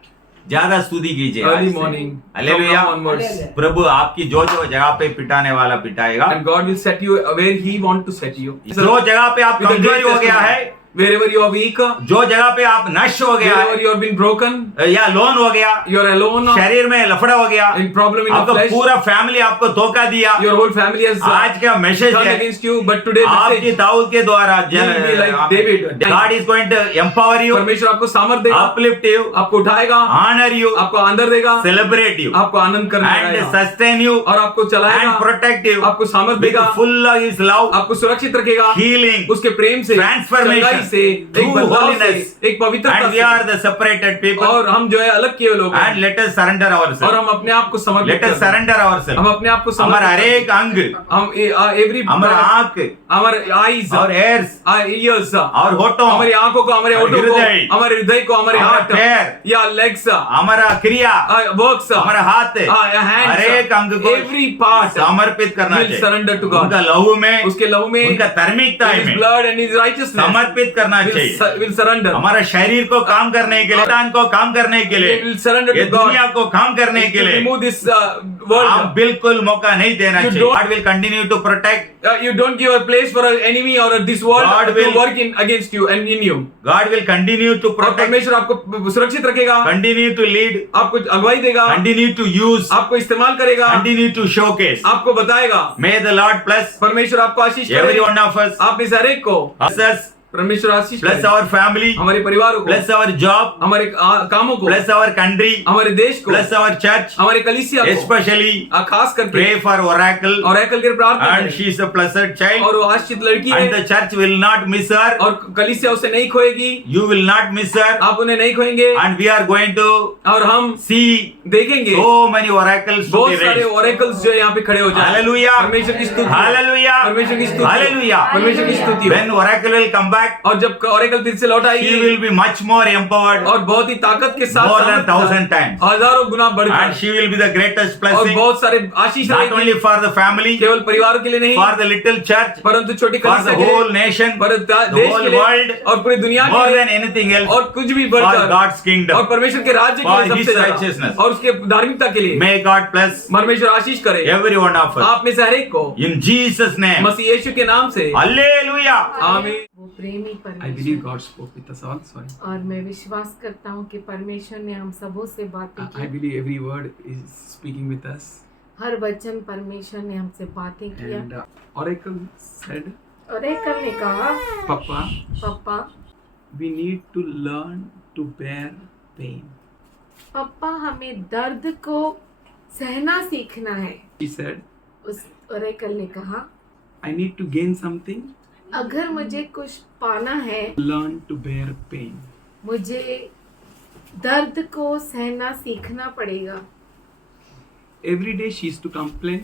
ज्यादा स्तुति कीजिए. Early morning. Hallelujah. From now onwards. प्रभु आपकी जो जो जगह पे पिटाने वाला पिटाएगा. And God will set you where He want to set you. जो जगह पे आप With a great कमजोरी हो गया testimony. है, Wherever you are weak, जो जगह पे आप नष्ट हो गया wherever है, you have been broken, या लोन हो गया, you are alone, शरीर में लफड़ा हो गया, in problem in your आपका flesh, पूरा फैमिली आपको धोखा दिया. your whole family has आज का मैसेज turned है against you, but today आपकी message, दाऊद के द्वारा You will be like David. God is going to empower you, परमेश्वर आपको सामर्थ देगा, uplift you, आपको उठाएगा, honor you, आपको आनंद देगा, celebrate you, आपको आनंद करने and लगाएगा, sustain you, और आपको चलाएगा, and protect you, आपको सामर्थ with देगा, full of His love, आपको सुरक्षित रखेगा, healing, उसके प्रेम से, transformation, चंगाई से, एक through बदलाव से, holiness, एक पवित्रता and we से, are the separated people, और हम जो है अलग किए लोग हैं, and let us surrender और ourselves. हम अपने आप को समर्पित Let us करते हैं, surrender हम ourselves. अपने आप को हमारा हर समर्पित एक अंग, हम एवरी हमारा आंख, हमारे आईज और ears, ईयर्स और होठों, हमारी आंखों को, हमारे और होठों को, हृदय, हमारे हृदय को, हमारे हमारा हाथ पैर, या लेग्स, हमारा क्रिया, वर्क्स, हमारा हाथ, हर एक अंग को एवरी पार्ट समर्पित करना will चाहिए. surrender to God. उनका लहू में, उसके लहू में, उनका धार्मिकता his में blood and his righteousness समर्पित करना चाहिए. will surrender. हमारा शरीर को काम करने के लिए, शैतान को काम करने के They लिए, will surrender ये to God. दुनिया को काम करने के To लिए remove this आप world. बिल्कुल मौका नहीं देना You चाहिए. don't- God will continue to protect. You don't give a place for an enemy or this world God to will- work in against you and in you. God will continue to और protect, परमेश्वर आपको सुरक्षित रखेगा, continue to lead, आपको अगुवाई देगा, continue to use, आपको इस्तेमाल करेगा, continue to showcase. आपको बताएगा. May the Lord bless परमेश्वर आपको आशीष every करे, one of us. आप में से हर एक को. Us परमेश्वर आशीष bless करे our family, हमारे परिवारों को, bless our job, हमारे कामों को, bless our country, हमारे देश को, bless our church, हमारे कलीसिया को, especially खास करके pray for Oracle, और एकल के लिए प्रार्थना and करें। she is a blessed child, और वो आशीषित लड़की and है the church will not miss her, और कलीसिया उसे नहीं खोएगी, you will not miss her, आप उन्हें नहीं खोएंगे, and we are going to और हम see देखेंगे so many oracles to बहुत be सारे raised. ओरेकल्स जो यहाँ पे खड़े हो जाए। Hallelujah. परमेश्वर की स्तुति, Hallelujah. परमेश्वर की स्तुति, Hallelujah. परमेश्वर की स्तुति। When Oracle will come back, और जब ओरेकल फिर से लौट she आएगी will be much more empowered, और बहुत ही ताकत के साथ more than 1,000 times, हजारों गुना and बढ़कर she will be the greatest और blessing, बहुत सारे आशीष not रहेगी, only for the family, केवल परिवारों के लिए नहीं, for the little church, परंतु छोटी for the कलीसिया के whole लिए, nation, पर the देश whole के लिए world, और पूरी दुनिया more के लिए than anything else, और कुछ भी for बढ़कर God's और kingdom. परमेश्वर के राज्य के For लिए his सबसे righteousness. ज्यादा और उसके धार्मिकता के लिए May God bless परमेश्वर आशीष करे every one of us. आप में से हर एक को In Jesus' name. मसीह यीशु के नाम से Hallelujah. आमीन। वो प्रेमी I परमेश्वर believe God spoke with us all. Sorry. और मैं विश्वास करता हूँ कि परमेश्वर ने हम सबों से बातें I की। believe every word is speaking with us. हर वचन परमेश्वर ने हमसे बातें किया। And Oracle said, और एक ने कहा, Papa, पापा we need to learn to bear pain. पापा हमें दर्द को सहना सीखना है। He said, उस ओरेकल ने कहा, I need to gain something, अगर मुझे कुछ पाना है, learn to bear pain. मुझे दर्द को सहना सीखना पड़ेगा। Every day she used to complain,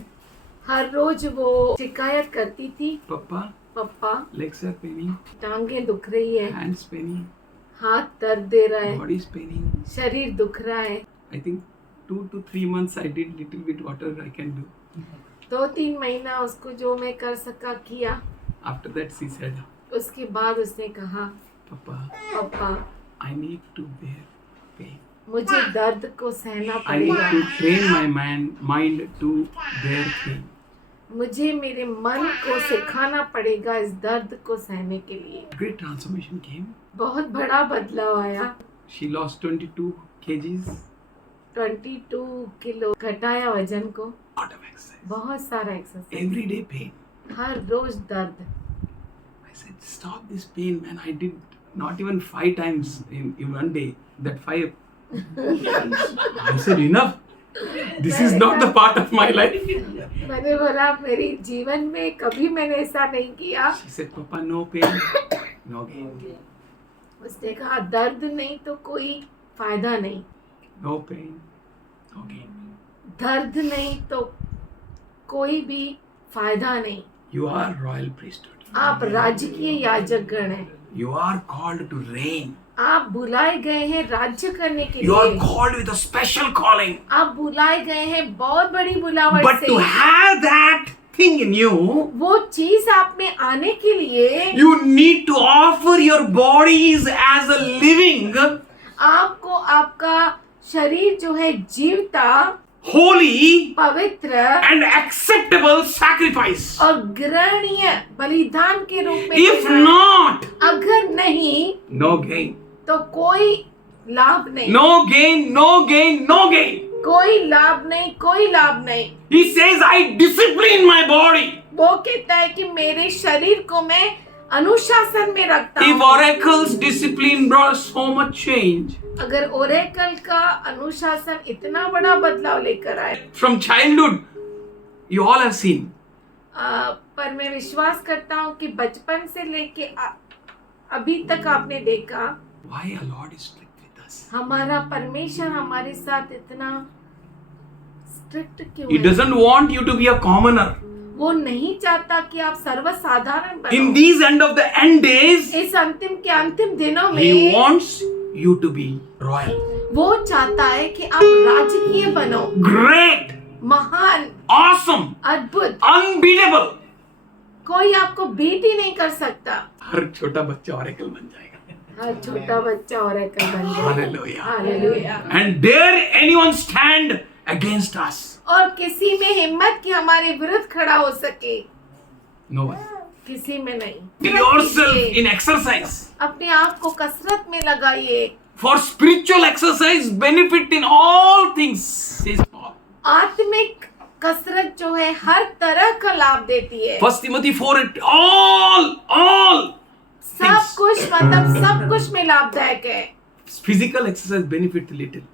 हर रोज वो शिकायत करती थी, Papa, पापा legs are paining, टांगें दुख रही है, hands paining, हाथ दर्द दे रहा है, body is paining. शरीर दुख रहा है। I think 2 to 3 months I did little bit whatever I can do. 2-3 महीना उसको जो मैं कर सका किया। After that she said, उसके बाद उसने कहा, Papa, पापा I need to bear pain. मुझे दर्द को सहना I need पड़ेगा। to train my mind to bear pain. मुझे मेरे मन को सिखाना पड़ेगा इस दर्द को सहने के लिए। Great transformation came. बहुत बड़ा बदलाव आया। She lost 22 kgs. 22 किलो घटाया वजन को। Lot of exercise. बहुत सारा एक्सरसाइज, Every day pain. हर रोज दर्द। I said, stop this pain, man. I did not even 5 times in one day. That 5. I said, enough. This is not the part of my life. मैंने बोला मेरी जीवन में कभी मैंने ऐसा नहीं किया। She said, Papa, no pain, no gain. उसने कहा दर्द नहीं तो कोई फायदा नहीं, No pain, no gain. दर्द नहीं तो कोई भी फायदा नहीं। You are royal priesthood. आप राजकीय याजक गण हैं। You are called to reign. आप बुलाए गए हैं राज्य करने के You are लिए। called with a special calling. आप बुलाए गए हैं बहुत बड़ी बुलावट But से। to have that thing in you, वो चीज आप में आने के लिए you need to offer your bodies as a living, आपको आपका शरीर जो है जीवता, holy, पवित्र and acceptable sacrifice. और ग्रहणीय बलिदान के रूप में If देना है। not, अगर नहीं no gain. तो कोई लाभ नहीं। No gain, no gain, no gain. कोई लाभ नहीं, कोई लाभ नहीं। He says, I discipline my body. वो कहता है कि मेरे शरीर को मैं अनुशासन में रखता If हूँ। Oracle's discipline brought so much change, अगर ओरेकल का अनुशासन इतना बड़ा बदलाव लेकर आए, from childhood, you all have seen. पर मैं विश्वास करता हूँ कि बचपन से लेके अभी तक आपने देखा Why our Lord is strict with us. हमारा परमेश्वर हमारे साथ इतना स्ट्रिक्ट क्यों He है? doesn't want you to be a commoner. वो नहीं चाहता कि आप सर्वसाधारण In बनो। these end of the end days, इस अंतिम के अंतिम दिनों He में wants you to be royal. वो चाहता है कि आप राजकीय बनो, Great, महान, awesome, अद्भुत। unbeatable. कोई आपको बीट ही नहीं कर सकता। हर छोटा बच्चा Oracle बन जाएगा. हर छोटा बच्चा ओरेकल बन जाएगा। Hallelujah. Hallelujah. And dare anyone stand against us? और किसी में हिम्मत कि हमारे विरुद्ध खड़ा हो सके, No one. किसी में नहीं। Kill yourself in exercise. अपने आप को कसरत में लगाइए। For spiritual exercise, benefit in all things, says Paul. आत्मिक कसरत जो है हर तरह का लाभ देती है। 1 Timothy 4, all सब things. कुछ मतलब सब कुछ में लाभदायक है। Physical exercise benefits little.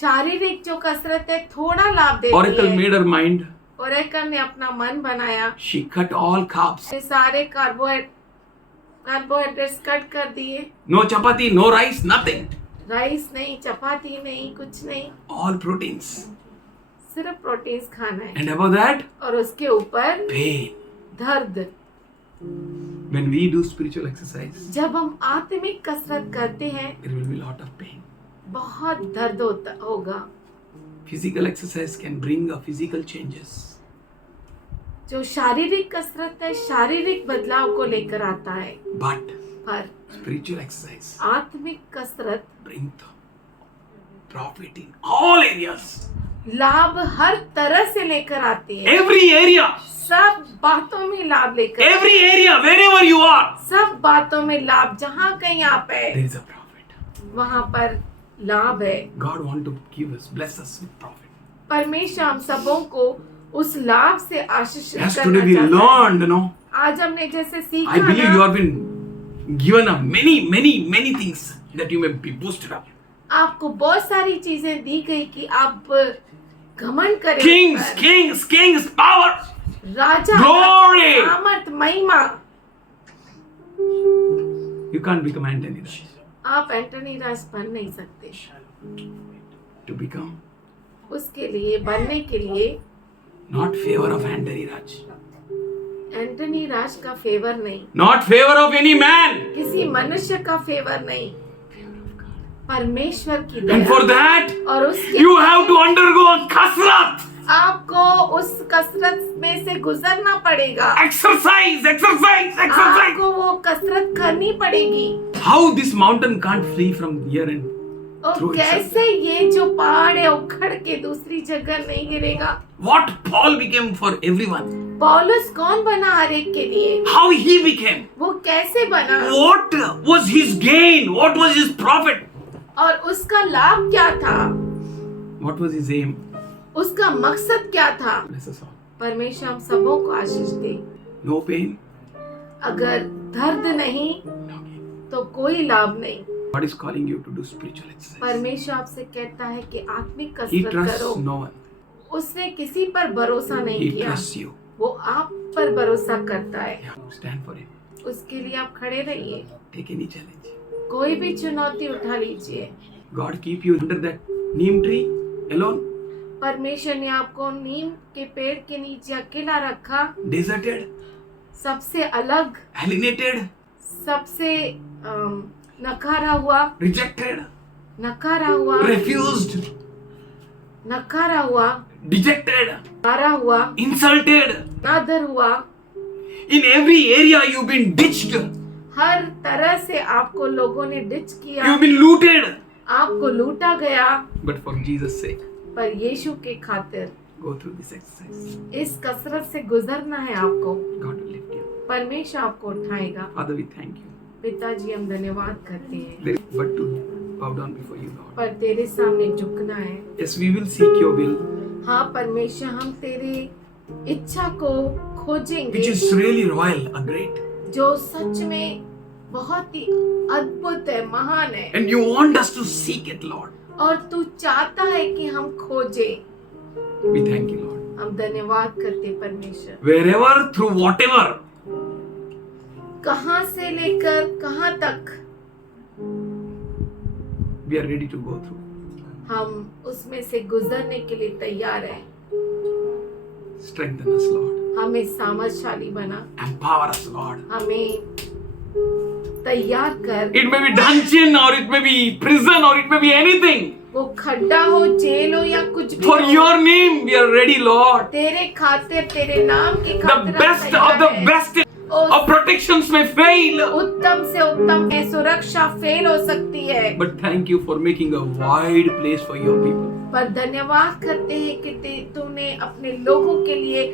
शारीरिक जो कसरत है थोड़ा लाभ देती Oracle है। made her mind. ओरेकल ने अपना मन बनाया, She cut all carbs. ये सारे कार्बोहाइड्रेट्स कट कर दिए, No chapati, no rice, nothing. Rice नहीं, चपाती नहीं, कुछ नहीं, All proteins. सिर्फ प्रोटीन्स खाना है। And above that, और उसके ऊपर pain. दर्द। When we do spiritual exercise, जब हम आत्मिक कसरत करते हैं there will be a lot of pain. बहुत दर्द होगा। Physical exercise can bring a physical changes. जो शारीरिक कसरत है शारीरिक बदलाव को लेकर आता है, But पर spiritual exercise आत्मिक कसरत bring the profit in all areas. लाभ हर तरह से लेकर आती है। Every area. सब बातों में लाभ लेकर, Every area, wherever you are, सब बातों में लाभ, जहाँ कहीं आप है there is a profit. वहाँ पर लाभ है। God want to give us, bless us with profit. परमेश्वर हम सबों को उस लाभ से आशीष Yes, करना today we चाहता है। learned, no? आज हमने जैसे सीखा I believe you ना, have been given a many things that you may be boosted up. आपको बहुत सारी चीजें दी गई कि आप घमंड करें। Kings, उस पर। kings, kings, power. राजा, Glory! सामर्थ, महिमा। You can't become Anthony Raj. आप एंटनी राज बन नहीं सकते। To become उसके लिए, बनने के लिए not favor of Anthony Raj. Anthony Raj का फेवर नहीं, Not favor of any man. किसी मनुष्य का फेवर नहीं, परमेश्वर की And for दया। that, और उसके you have to undergo a kasrat. आपको उस कसरत में से गुजरना पड़ेगा। Exercise, exercise, exercise. आपको वो कसरत करनी पड़ेगी। How this mountain can't flee from here and और Through कैसे ये जो पहाड़ है उखड़ के दूसरी जगह नहीं गिरेगा। what Paul became for everyone. पौलुस कौन बना हर एक के लिए, How he became. वो कैसे बना, What was his gain? What was his profit? और उसका लाभ क्या था, What was his aim? उसका मकसद क्या था। Bless us all. परमेश्वर हम सबों को आशीष दे। No pain, अगर दर्द नहीं no gain. तो कोई लाभ नहीं। God is calling you to do spiritual exercise. परमेश्वर आपसे कहता है कि आत्मिक He कसरत trusts करो। no one. उसने किसी पर भरोसा नहीं He किया, trusts you. वो आप पर भरोसा करता है। Yeah. Stand for him. उसके लिए आप खड़े रहिए, Take any challenge. कोई भी चुनौती उठा लीजिए। God keep you under that neem tree alone, परमेश्वर ने आपको नीम के पेड़ के नीचे अकेला रखा, deserted, सबसे अलग, alienated, सबसे नकारा हुआ, rejected, नकारा हुआ, refused, नकारा हुआ, dejected, मारा हुआ, insulted. नादर हुआ। In every area you've been ditched. हर तरह से आपको लोगों ने डिच किया, You've been looted. आपको लूटा गया, But for Jesus' sake, पर यीशु के खातिर go through this exercise. इस कसरत से गुजरना है आपको। God will lift you. परमेश्वर आपको उठाएगा। Father, we thank you. पिताजी हम धन्यवाद करते हैं, There is but to bow down before you, Lord. पर तेरे सामने झुकना है। Yes, we will seek your will, हाँ परमेश्वर, हम तेरे इच्छा को खोजेंगे, which is really royal, a great. जो सच में बहुत ही अद्भुत है, महान है। And you want us to seek it, Lord. और तू चाहता है कि हम खोजे। We thank you, Lord. हम धन्यवाद करते परमेश्वर। Wherever, through whatever, कहाँ से लेकर कहाँ तक we are ready to go through. हम उसमें से गुजरने के लिए तैयार हैं। Strengthen us, Lord. हमें सामर्थशाली बना, Empower us, Lord. हमें तैयार कर। It may be dungeon, or it may be prison, or it may be anything. वो खड्डा हो, जेल हो या कुछ भी For हो, your name, we are ready, Lord. तेरे खातिर, तेरे नाम के The खातिर हम best तैयार of the हैं। best उस of protections may fail. उत्तम से उत्तम है, सुरक्षा फेल हो सकती है, But thank you for making a wide place for your people. पर धन्यवाद करते हैं कि तूने अपने लोगों के लिए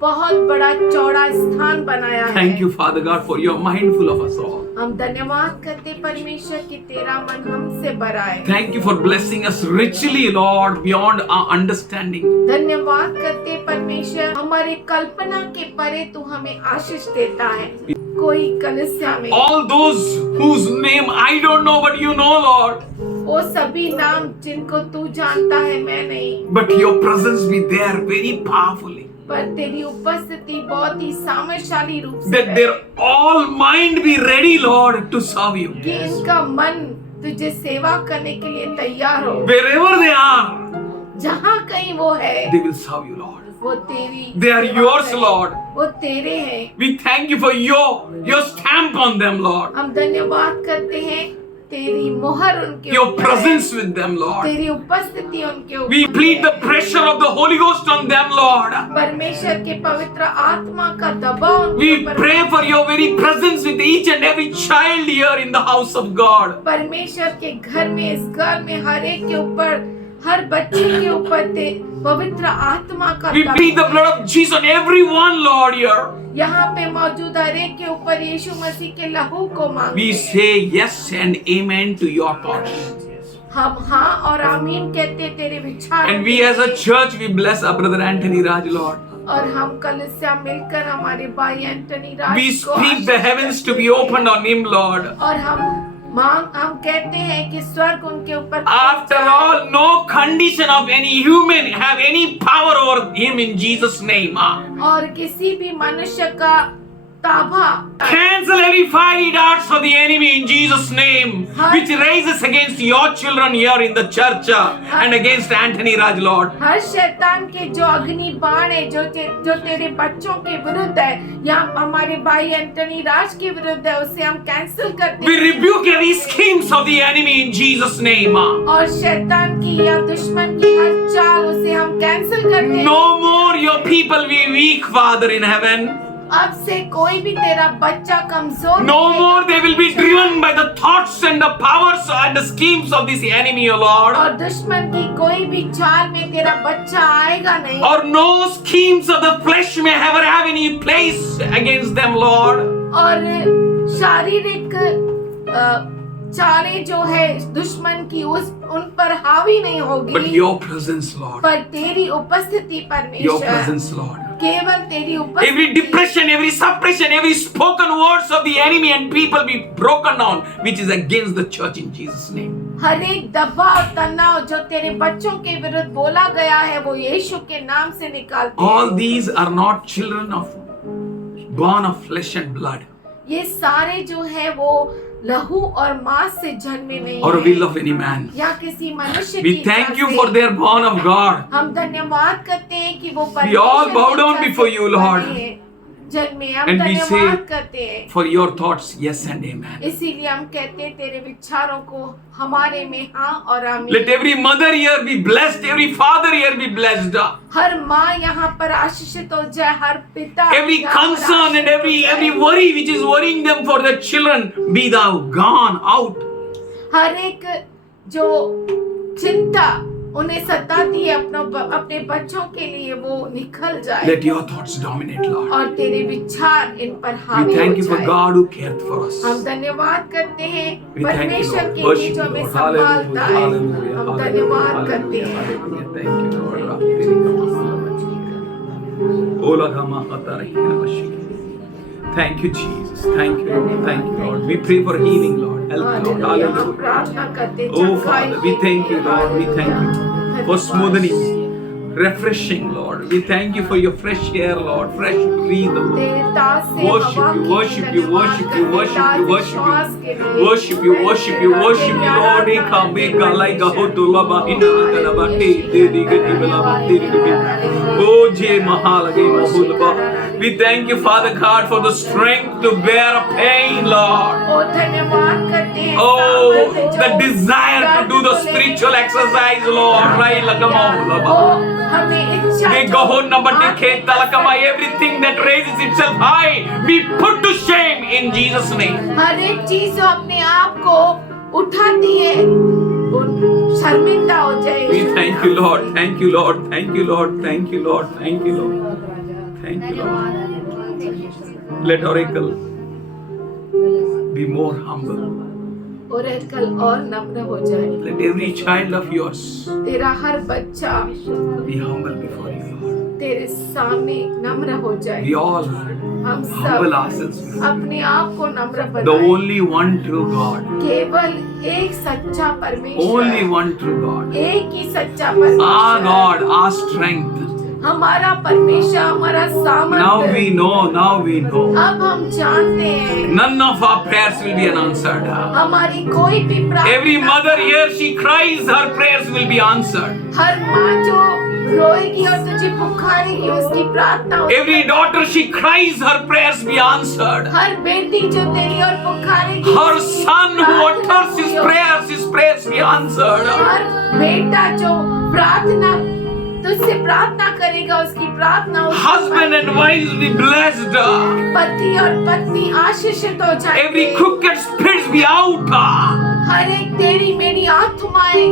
बहुत बड़ा चौड़ा स्थान बनाया है। Thank you, Father God, for you are mindful of us all. हम धन्यवाद करते परमेश्वर कि तेरा मन हमसे भरा है। Thank you for blessing us richly, Lord, beyond our understanding. धन्यवाद करते परमेश्वर, हमारी कल्पना के परे तू हमें आशीष देता है। कोई कलीसिया में, all those whose name I don't know, but you know, Lord. वो सभी नाम जिनको तू जानता है, मैं नहीं, But your presence be there very powerfully. पर तेरी उपस्थिति बहुत ही सामर्थ्यशाली रूप से That है their all mind be ready, Lord, to serve you. कि इनका मन तुझे सेवा करने के लिए तैयार हो। Wherever they are, जहाँ कहीं वो है, they will serve you, Lord. वो तेरी They are सेवा yours, करें। Lord. वो तेरे हैं। We thank you for your stamp on them, Lord. हम धन्यवाद करते हैं तेरी मोहर उनके Your ऊपर है, presence with them, Lord. तेरी उपस्थिति उनके ऊपर We plead है। the pressure of the Holy Ghost on them, Lord. परमेश्वर के पवित्र आत्मा का दबाव उनके We ऊपर pray for your very presence with each and every child here in the house of God. परमेश्वर के घर में, इस घर में हर एक के ऊपर, हर बच्चे के ऊपर पवित्र आत्मा का We plead the blood of Jesus on everyone, Lord, here. यहाँ पे मौजूद हर एक के ऊपर यीशु मसीह के लहू को We मांगते हैं। say yes and amen to your thoughts. हम हाँ और आमीन कहते हैं तेरे विचार And we as a church, we bless our brother Anthony Raj, Lord. और हम कलीसिया मिलकर हमारे भाई एंटनी राज We को speak the heavens to be opened on him, Lord. और हम कहते हैं कि स्वर्ग उनके ऊपर After all, no condition of any human have any power over him in Jesus' name. और किसी भी मनुष्य का ताबा Cancel every fiery darts of the enemy in Jesus' name, which raises against your children here in the church and against Anthony Raj, Lord. हर शैतान के जो अग्नि बाण है जो तेरे बच्चों के विरुद्ध है या हमारे भाई एंटनी राज के विरुद्ध है, उसे हम कैंसिल करते We हैं rebuke every schemes of the enemy in Jesus' name. और शैतान की या दुश्मन की हर चाल उसे हम कैंसिल करते हैं। No more your people be weak, Father in heaven. अब से कोई भी तेरा बच्चा कमजोर No नहीं more they will be driven by the thoughts and the powers and the schemes of this enemy, O Lord. और दुश्मन की कोई भी चाल में तेरा बच्चा आएगा नहीं Or no schemes of the flesh may ever have any place against them, Lord. और शारीरिक चालें जो है दुश्मन की उन पर हावी नहीं होगी, But your presence, Lord. पर तेरी उपस्थिति Your परमेश्वर, presence, Lord. केवल तेरी Every उपस्थिति, depression, every suppression, every spoken words of the enemy and people be broken down, which is against the church in Jesus' name. हर एक दबाव तनाव जो तेरे बच्चों के विरुद्ध बोला गया है वो यीशु के नाम से निकालते हैं। All these are not children of born of flesh and blood ये सारे जो है वो लहू और मांस से जन्मे नहीं or हैं, will of any man. या किसी मनुष्य We की thank इच्छा you से। for their born of God. हम धन्यवाद करते हैं कि वो We all bow down परमेश्वर की before you, इच्छा से Lord. बने हैं। जन्मे हम And we धन्यवाद say करते हैं, for your thoughts, yes and amen. इसीलिए हम कहते हैं तेरे विचारों को हमारे में हाँ और आमीन। Let every mother here be blessed, every father here be blessed. हर माँ यहाँ पर आशीषित हो जाए, हर पिता Every यहाँ पर concern and आशीषित हो every जाए। worry which is worrying them for their children be thou gone out. हर एक जो चिंता उन्हें सताती है अपने बच्चों के लिए वो निकल जाए Let your thoughts dominate, Lord. और तेरे विचार इन पर हावी We हो thank you for जाए। God who cared for us. हम धन्यवाद करते हैं We thank you, परमेश्वर Lord. के लिए Worship जो you, हमें Lord. संभालता है। Hallelujah. हम Hallelujah. धन्यवाद करते हैं। Hallelujah. Thank you, Lord. Ola kama hatari namashi. Thank you, Jesus. Thank you, Lord. Thank you, Lord. We pray for healing, Lord. Help, Lord. Hallelujah, हम Hallelujah. प्रार्थना करते हैं, Oh, चंगाई Father, we के thank you, लिए। Lord. We thank you for धन्यवाद। smoothening, refreshing, Lord. We thank you for your fresh air, Lord. Fresh breathe, Lord. तेरे दास से Worship हवा you, के worship लिए you, worship you, धन्यवाद worship करते you, हैं, worship श्वास के you, लिए। worship you, worship you, worship you, Lord. Eka beka laika hotu laba hinda kana bate dedi gati belama dedi dedi. Oh, je mahalage mahulba. We thank you, Father God, for the strength to bear a pain, Lord. ओ धन्यवाद करते हैं Oh, सामर्थ्य जो the desire to do the spiritual exercise, Lord. Rai lagama laba. हमें इच्छा We go on number dekhet talakama everything that raises itself high. We put to shame in Jesus' name. हर एक चीज जो अपने आप को उठाती है वो शर्मिंदा हो जाए। We thank you, Lord. Thank you, Lord. Thank you, Lord. Thank you, Lord. Thank you, Lord. Thank you, Lord. Let Oracle be more humble. और कल और नम्र हो जाए। Let every child of yours तेरा हर बच्चा be humble before you, Lord. तेरे सामने नम्र हो जाए। We all हम humble सब ourselves before अपने आप को नम्र the बनाएं। only one true God. केवल एक सच्चा Only परमेश्वर, one true God. एक ही सच्चा Our परमेश्वर, God, our strength. हमारा परमेश्वर, हमारा Now सामर्थ्य। we know. अब हम जानते हैं None of our prayers will be unanswered. हमारी कोई भी प्रार्थना, Every mother here, she cries, her prayers will be answered. हर माँ जो रोएगी और तुझे पुकारेगी उसकी प्रार्थना, Every daughter, she cries, her prayers be answered. हर बेटी जो तेरी और पुकारेगी, Her son who utters his prayers be answered. हर बेटा जो प्रार्थना तुझसे प्रार्थना करेगा उसकी प्रार्थना, Husband and wives be blessed. पति और पत्नी आशीषित हो जाएंगे। Every crooked spirits be out. हर एक तेरी मेरी आत्माएं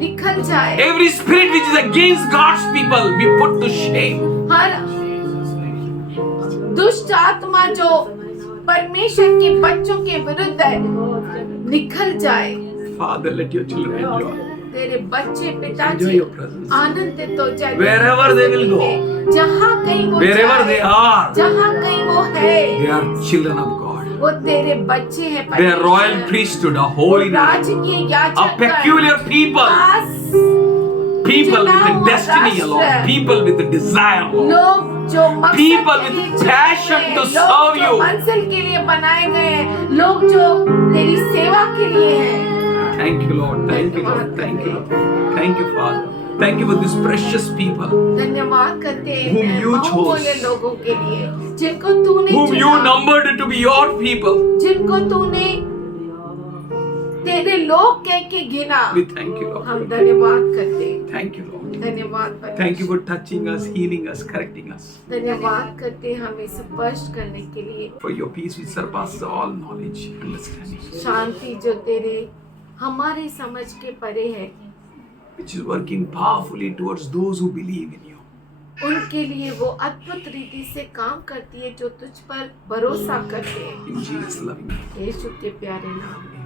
निकल जाए, Every spirit which is against God's people be put to shame. हर दुष्ट आत्मा जो परमेश्वर के बच्चों के विरुद्ध है निकल जाए। Father, let your children enjoy. तेरे बच्चे Enjoy पिताजी your presence. आनंदित हो जाए। Wherever they will go. जहाँ कहीं वो Wherever they जाए, are, जहाँ कहीं वो है, they are children of God. वो तेरे बच्चे हैं। They are royal परमेश्वर। priesthood, a holy nation, राजकीय a याजक peculiar people, people with a destiny alone, people with a desire alone. लोग जो मकसद People के with लिए passion चुने to हैं, लोग serve जो you. मंजिल के लिए बनाए गए हैं, लोग जो तेरी सेवा के लिए हैं। Thank you, Lord. Thank you, Lord. Thank you, Lord. Thank you, Father. Thank you for these precious people धन्यवाद करते हैं Whom you बहुमूल्य chose. लोगों के लिए जिनको तूने whom you चुना, numbered to be your people. जिनको तूने तेरे लोग कह के गिना। We thank you, Lord. हम धन्यवाद करते हैं। Thank you, Lord. धन्यवाद परमेश्वर। Thank you for touching us, healing us, correcting us. धन्यवाद करते हैं हमें स्पर्श करने के लिए। For your peace which surpasses all knowledge and understanding, शांति जो तेरे हमारे समझ के परे है, which is working powerfully towards those who believe in you. उनके लिए वो अद्भुत रीति से काम करती है जो तुझ पर भरोसा करते हैं। In Jesus' loving name. यीशु के प्यारे नाम में।